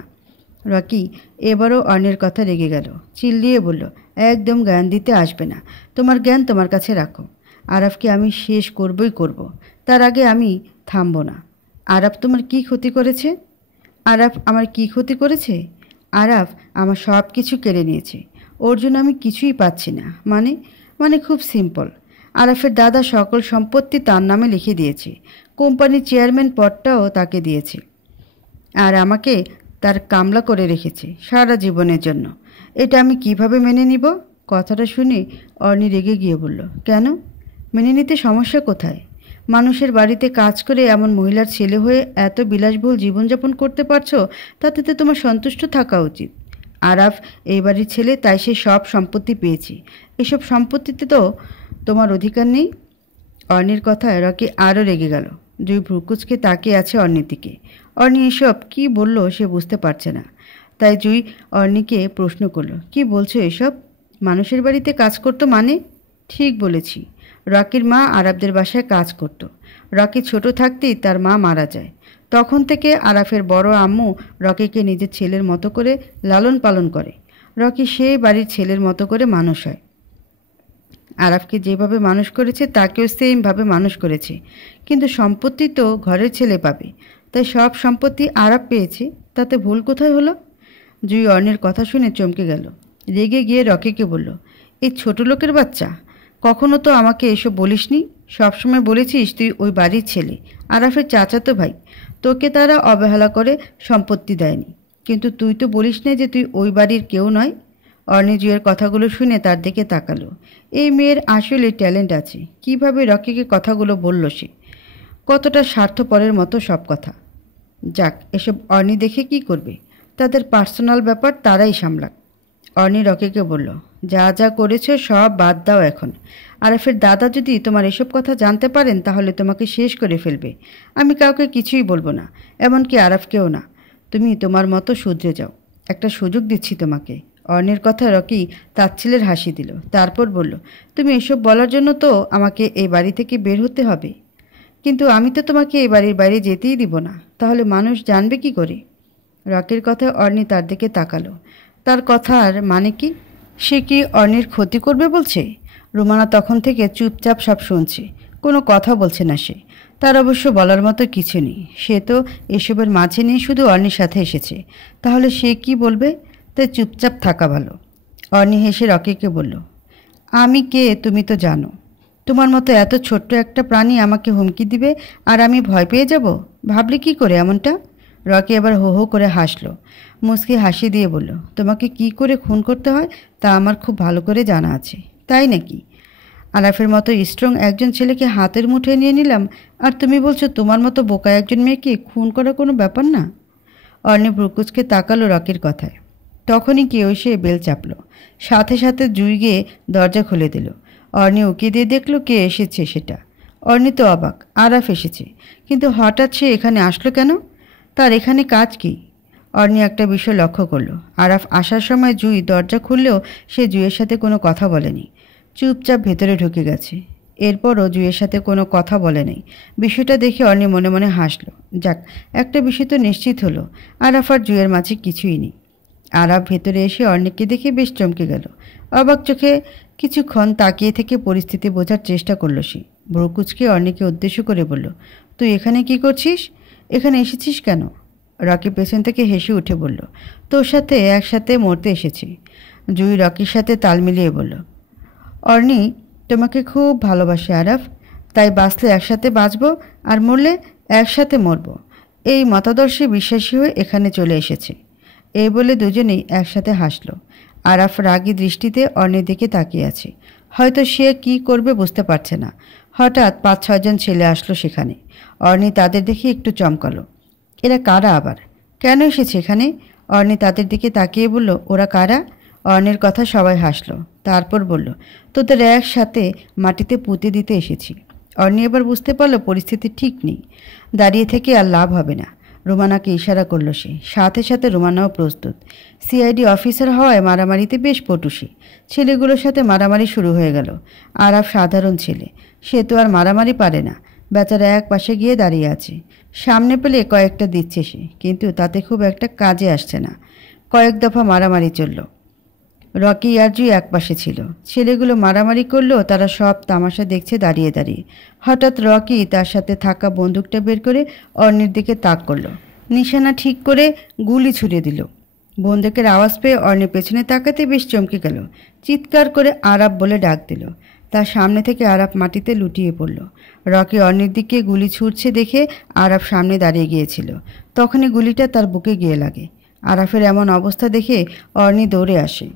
রকি এবারও অর্নির কথা রেগে গেল। চিল্লিয়ে বলল, একদম জ্ঞান দিতে আসবে না। তোমার জ্ঞান তোমার কাছে রাখো। আরাফকে আমি শেষ করবই করব। তার আগে আমি থামব না। আরাফ তোমার কি ক্ষতি করেছে? আরাফ আমার কি ক্ষতি করেছে? আরাফ আমার সব কিছু কেড়ে নিয়েছে। ওর জন্য আমি কিছুই পাচ্ছি না। মানে খুব সিম্পল। আরাফের দাদা সকল সম্পত্তি তার নামে লিখে দিয়েছে। কোম্পানির চেয়ারম্যান পদটাও তাকে দিয়েছে। আর আমাকে তার কামলা করে রেখেছে সারা জীবনের জন্য। এটা আমি কিভাবে মেনে নিব? কথাটা শুনে অর্ণি রেগে গিয়ে বলল, কেন? মেনে নিতে সমস্যা কোথায়? মানুষের বাড়িতে কাজ করে এমন মহিলার ছেলে হয়ে এত বিলাসবহুল জীবনযাপন করতে পারছো, তাতে তো তোমার সন্তুষ্ট থাকা উচিত। আরাফ এই বাড়ির ছেলে, তাই সে সব সম্পত্তি পেয়েছে। এসব সম্পত্তিতে তো তোমার অধিকার নেই। অর্ণির কথায় রকি আরও রেগে গেল। জুই ভ্রুকুচকে তাকিয়ে আছে অর্ণির দিকে। অর্ণি এসব কি বলল সে বুঝতে পারছে না। তাই জুই অর্ণিকে প্রশ্ন করল, কি বলছো এসব? মানুষের বাড়িতে কাজ করতো মানে? ঠিক বলেছি। রকির মা আরাফদের বাসায় কাজ করত। রকি ছোট থাকতেই তার মা মারা যায়। তখন থেকে আরাফের বড় আম্মু রকিকে নিজের ছেলের মতো করে লালন পালন করে। রকি সেই বাড়ির ছেলের মতো করে মানুষ হয়। আরাফকে যেভাবে মানুষ করেছে তাকেও সেমভাবে মানুষ করেছে। কিন্তু সম্পত্তি তো ঘরের ছেলে পাবে, তাই সব সম্পত্তি আরাফ পেয়েছে। তাতে ভুল কোথায় হলো? জুই অর্ণের কথা শুনে চমকে গেল। রেগে গিয়ে রকিকে বলল, এই ছোট লোকের বাচ্চা, কখনো তো আমাকে এসব বলিসনি। সবসময় বলেছিস তুই ওই বাড়ির ছেলে, আরাফের চাচাতো ভাই। তোকে তারা অবহেলা করে সম্পত্তি দেয়নি, কিন্তু তুই তো বলিস না যে তুই ওই বাড়ির কেউ নয়। অর্ণি জুয়ের কথাগুলো শুনে তার দিকে তাকালো। এই মেয়ের আসলে ট্যালেন্ট আছে। কিভাবে রকিকে কথাগুলো বলল সে? কতটা স্বার্থপরের মতো সব কথা। যাক, এসব অর্ণি দেখে কি করবে? তাদের পার্সোনাল ব্যাপার তারাই সামলাক। অর্ণি রকিকে বলল, যা যা করেছ সব বাদ দাও এখন। আরাফের দাদা যদি তোমার এসব কথা জানতে পারেন তাহলে তোমাকে শেষ করে ফেলবে। আমি কাউকে কিছুই বলবো না, এমনকি আরাফকেও না। তুমি তোমার মতো শুধরে যাও। একটা সুযোগ দিচ্ছি তোমাকে। অর্ণের কথা রকি তাচ্ছিলের হাসি দিল। তারপর বলল, তুমি এসব বলার জন্য তো আমাকে এই বাড়ি থেকে বের হতে হবে। কিন্তু আমি তো তোমাকে এই বাড়ির বাইরে যেতেই দিব না। তাহলে মানুষ জানবে কি করে? রকির কথায় অর্ণি তার দিকে তাকালো। তার কথার মানে কি? সে কি অর্ণির ক্ষতি করবে বলছে? রুমানা তখন থেকে চুপচাপ সব শুনছে, কোনো কথা বলছে না সে। তার অবশ্য বলার মতো কিছু নেই। সে তো এসবের মাঝে নিয়ে শুধু অর্ণির সাথে এসেছে। তাহলে সে কি বলবে? তাই চুপচাপ থাকা ভালো। অর্ণি হেসে রকিকে বলল, আমি কে তুমি তো জানো। তোমার মতো এত ছোট্ট একটা প্রাণী আমাকে হুমকি দিবে আর আমি ভয় পেয়ে যাব? ভাবলে কি করে এমনটা? রকি এবার হো হো করে হাসলো। মুচকি হাসি দিয়ে বলল, তোমাকে কি করে খুন করতে হয় তা আমার খুব ভালো করে জানা আছে। তাই নাকি? আরাফের মতো স্ট্রং একজন ছেলেকে হাতের মুঠোয় নিয়ে নিলাম, আর তুমি বলছো তোমার মতো বোকা একজন মেয়েকে খুন করা কোনো ব্যাপার না? অর্ণি ভ্রুকুচকে তাকালো রকির কথায়। তখনই কেউ এসে বেল চাপল। সাথে সাথে জুই গিয়ে দরজা খুলে দিল। অর্ণি উকি দিয়ে দেখলো কে এসেছে সেটা। অর্ণি তো অবাক, আরাফ এসেছে। কিন্তু হঠাৎ সে এখানে আসলো কেন? তার এখানে কাজ কি? অর্ণি একটা বিষয় লক্ষ্য করলো। আরাফ আসার সময় জুই দরজা খুললেও সে জুইয়ের সাথে কোনো কথা বলেনি। চুপচাপ ভেতরে ঢুকে গেছে। এরপরও জুইয়ের সাথে কোনো কথা বলে নেই। বিষয়টা দেখে অর্ণি মনে মনে হাসলো। যাক, একটা বিষয় তো নিশ্চিত হলো, আরাফ আর জুইয়ের মাঝে কিছুই নেই। আরাফ ভেতরে এসে অর্ণিকে দেখে বেশ চমকে গেল। অবাক চোখে কিছুক্ষণ তাকিয়ে থেকে পরিস্থিতি বোঝার চেষ্টা করলো সে। ভ্রুকুচকে অর্ণিকে উদ্দেশ্য করে বলল, তুই এখানে কি করছিস? এখানে এসেছিস কেন? রকি পেছন থেকে হেসে উঠে বলল, তোর সাথে একসাথে মরতে এসেছি। জুই রকির সাথে তাল মিলিয়ে বলল, অর্ণি তোমাকে খুব ভালোবাসে আরাফ, তাই বাঁচলে একসাথে বাঁচব আর মরলে একসাথে মরব, এই মতাদর্শে বিশ্বাসী হয়ে এখানে চলে এসেছে। এই বলে দুজনেই একসাথে হাসল। আরাফ রাগী দৃষ্টিতে অর্ণির দিকে তাকিয়ে আছে। হয়তো সে কি করবে বুঝতে পারছে না। হঠাৎ ৫-৬ জন ছেলে আসলো সেখানে। অর্ণি তাদের দেখে একটু চমকালো। এরা কারা আবার? কেন এসেছে এখানে? অর্ণি তাদের দিকে তাকিয়ে বলল, ওরা কারা? অর্ণির কথা সবাই হাসল। তারপর বলল, তোদের একসাথে মাটিতে পুঁতে দিতে এসেছি। অর্ণি এবার বুঝতে পারলো পরিস্থিতি ঠিক নেই। দাঁড়িয়ে থেকে আর লাভ হবে না। রোমানাকে ইশারা করল সে। সাথে সাথে রোমানাও প্রস্তুত। সিআইডি অফিসার হওয়ায় মারামারিতে বেশ পটুসী। ছেলেগুলোর সাথে মারামারি শুরু হয়ে গেল। আরাফ সাধারণ ছেলে, সে তো আর মারামারি পারে না। বেচারা এক পাশে গিয়ে দাঁড়িয়ে আছে। সামনে পেলে কয়েকটা দিচ্ছে সে, কিন্তু তাতে খুব একটা কাজে আসছে না। কয়েক দফা মারামারি চলল। রকি আর জুই একপাশে ছিল। ছেলেগুলো মারামারি করলেও তারা সব তামাশা দেখছে দাঁড়িয়ে দাঁড়িয়ে। হঠাৎ রকি তার সাথে থাকা বন্দুকটা বের করে অর্ণির দিকে তাক করলো। নিশানা ঠিক করে গুলি ছুড়ে দিল। বন্দুকের আওয়াজ পেয়ে অর্ণি পেছনে তাকাতে বেশ চমকে গেল। চিৎকার করে আরাপ বলে ডাক দিল। তার সামনে থেকে আরাপ মাটিতে লুটিয়ে পড়ল। রকি অর্ণির দিকে গুলি ছুটছে দেখে আরাপ সামনে দাঁড়িয়ে গিয়েছিল। তখনই গুলিটা তার বুকে গিয়ে লাগে। আরাফের এমন অবস্থা দেখে অর্ণি দৌড়ে আসে।